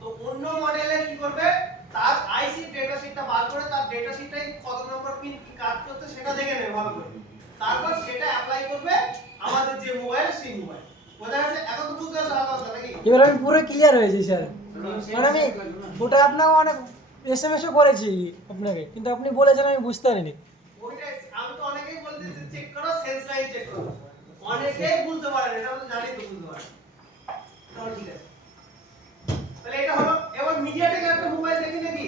তো অন্য মডেলে কি করবে তার আইসি ডেটা শিটটা বার করে তার ডেটা শিটটাই কত নম্বর পিন কি কাজ করছে সেটা দেখে নেবে ভালো করে তারপর সেটা অ্যাপ্লাই করবে আমাদের যে মোবাইল সেই মোবাইল বোঝা গেছে এখন তো বুঝতে পারছো ভালো কথা নাকি এবার আমি পুরো ক্লিয়ার হয়েছি স্যার মানে আমি ওটা আপনাকে অনেক এসএমএসও করেছি আপনাকে কিন্তু আপনি বলেছেন আমি বুঝতে পারিনি ওইটা আমি তো অনেকেই বলছি যে চেক করো সেন্স লাইন চেক করো অনেকেই বুঝতে পারে না এটা আমরা জানি তো বুঝতে পারে তাহলে ঠিক আছে তাহলে এটা হলো এবার মিডিয়াটেকের একটা মোবাইল দেখি নাকি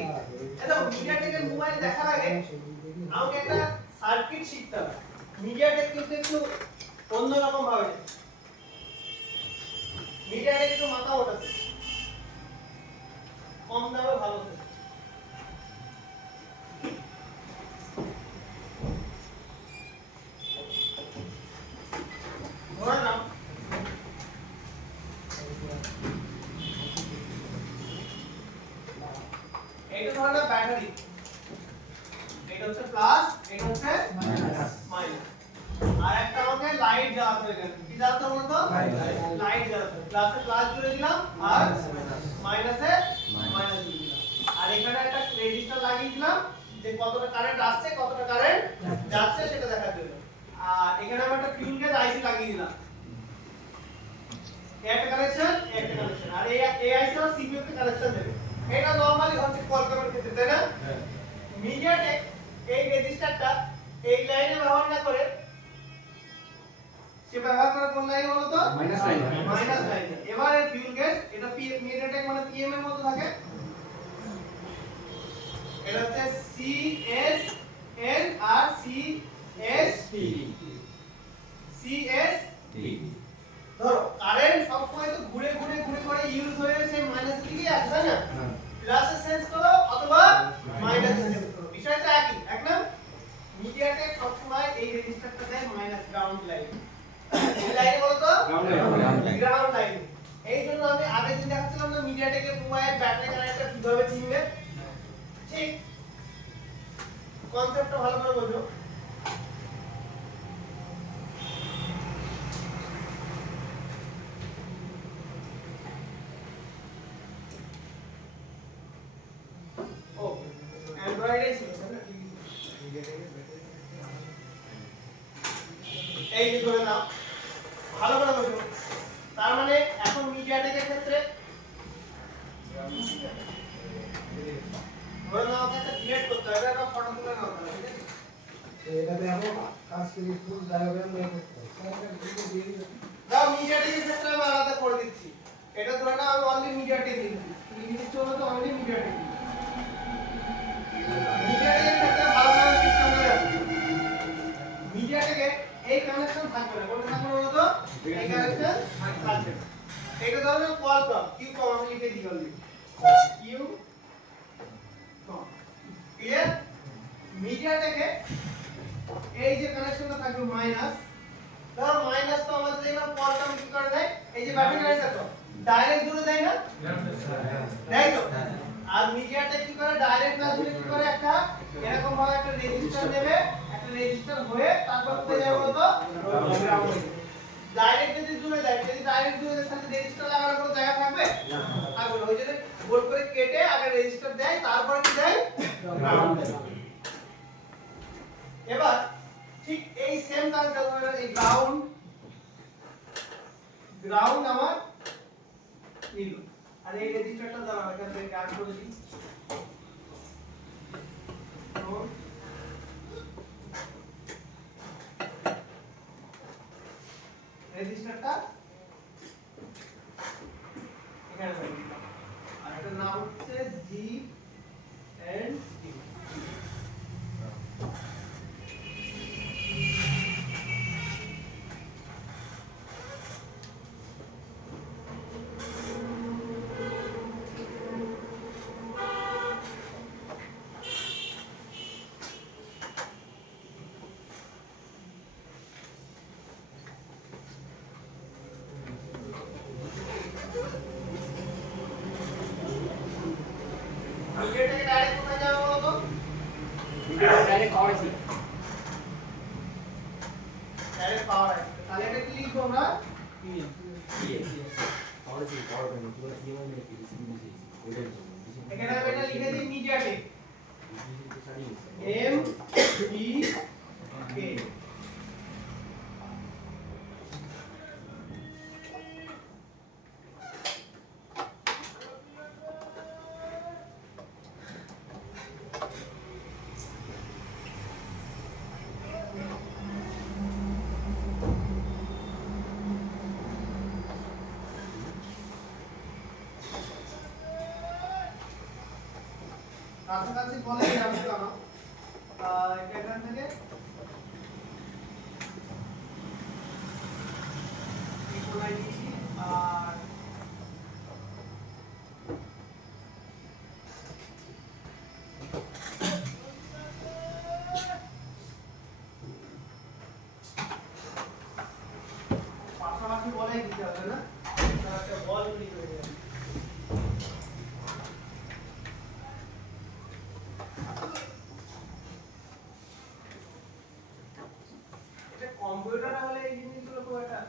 এটা মিডিয়াটেকের মোবাইল দেখার আগে আমাকে একটা সার্কিট শিখতে হবে মিডিয়াটেক কিন্তু একটু অন্যরকম ভাবে মিডিয়াটেক একটু মাথা ওঠাচ্ছে কম দামে ভালো আছে ধরে নাও এটা ধরনের ব্যাটারি এটা হচ্ছে প্লাস এটা হচ্ছে মাইনাস আর একটা আমাকে লাইট জ্বালাতে হবে কি জ্বালাতে হবে তো লাইট জ্বালাতে হবে প্লাসে প্লাস জুড়ে দিলাম আর মাইনাসে মাইনাস জুড়ে দিলাম আর এখানে একটা রেজিস্টার লাগিয়ে দিলাম যে কতটা কারেন্ট আসছে কতটা কারেন্ট যাচ্ছে সেটা দেখার জন্য আর এখানে আমি একটা ফিউল গেজ আইসি লাগিয়ে দিলাম একটা কানেকশন আর এই আইসি আর সিপিইউ কে কানেকশন দেবে এটা নরমালি হচ্ছে কোয়ালকমের ক্ষেত্রে তাই না মিডিয়াটেক এই রেজিস্টারটা এই লাইনে ব্যবহার না করে সে ব্যবহার করে কোন লাইনে বলো তো মাইনাস লাইনে এবারে ফিউল গেজ এটা মিডিয়াটেক মানে পিএম এর মধ্যে থাকে এটা হচ্ছে সিএস এন আর সিএসটি সিএসটি ধরো কারেন্ট সব সময় তো ঘুরে ঘুরে ঘুরে করে ইউজ হয়ে সেই মাইনাস দিকে আসে তাই না প্লাসে সেন্স করো অথবা মাইনাসে সেন্স করো বিষয়টা একই এক না মিডিয়াটেক সব সময় এই রেজিস্টারটা দেয় মাইনাস গ্রাউন্ড লাইন এই লাইনে বলো তো গ্রাউন্ড লাইন এই জন্য আমি আগে দিন দেখাচ্ছিলাম না মিডিয়াটেকের মোবাইল ব্যাটারি কানেক্টর কিভাবে চিনবে ঠিক কনসেপ্টটা ভালো করে বোঝো এই যে ধরে নাও ভালো করে বোঝো তার মানে এখন মিডিয়াটেকের ক্ষেত্রে ধরে নাও একটা ক্রিয়েট করতে হবে একটা ফটো তুলে নাও ঠিক আছে এটাতে আমরা কাজ করি ফুল ডায়াগ্রাম বের করতে হবে দাও মিডিয়াটেকের ক্ষেত্রে আমি আলাদা করে দিচ্ছি এটা ধরে নাও আমি অনলি মিডিয়াটেক লিখছি লিখছি হলো তো অনলি মিডিয়াটেক মিডিয়াটেকের ক্ষেত্রে ভালো করে সিস্টেম করে মিডিয়াটেকে এই কানেকশন থাকবে না কোনটা থাকবে বলো তো এই কানেকশন থাকবে এটা ধরো কোয়ালকম কিউ কম আমি লিখে দিই অলরেডি কিউ কম ক্লিয়ার মিডিয়াটেকে এই যে কানেকশনটা থাকবে মাইনাস ধরো মাইনাস তো আমাদের দেখলাম কোয়ালকম কি করে দেয় এই যে ব্যাটারি কানেক্টর তো ডাইরেক্ট জুড়ে দেয় না দেয় তো আর মিডিয়াটেক কি করে ডাইরেক্ট না জুড়ে কি করে একটা এরকম ভাবে একটা রেজিস্টার নেবে একটা রেজিস্টার হয়ে তারপর কোথায় যাবে বলতো গ্রাউন্ড ডাইরেক্ট যদি জুড়ে দেয়, যদি ডাইরেক্ট জুড়ে দেয় তাহলে রেজিস্টার লাগানোর কোনো জায়গা থাকবে থাকবে না। ওই জন্য গোল করে কেটে আগে রেজিস্টার দেয়, তারপরে কি দেয় গ্রাউন্ড। এবার ঠিক এই সেম কাজটা করে এই গ্রাউন্ড আমার নিল, আর এই রেজিস্টারটা দাঁড়াও এখান থেকে কাজ করে দিই। রেজিস্টারটা এখানে রাখি, আর এটার নাম হচ্ছে জি এন্ড টি। এটাকে ডাইরেক্ট কোথায় যাবে বলো তো? ডাইরেক্ট পাওয়ার আছে। ডাইরেক্ট পাওয়ার আছে, তাহলে এটা কি লিখবো আমরা? এখানে আমি এটা লিখে দিই মিডিয়াটেক, এম ই কে। কাছাকাছি বলে আমি কেন এটা এখান থেকে কোনায় দিয়েছি, আর পাশাপাশি বলে দিতে হবে না, একটা বল ক্লিক হয়ে যাবে। এটা কম্পিউটারে হলে এই জিনিসগুলো খুব একটা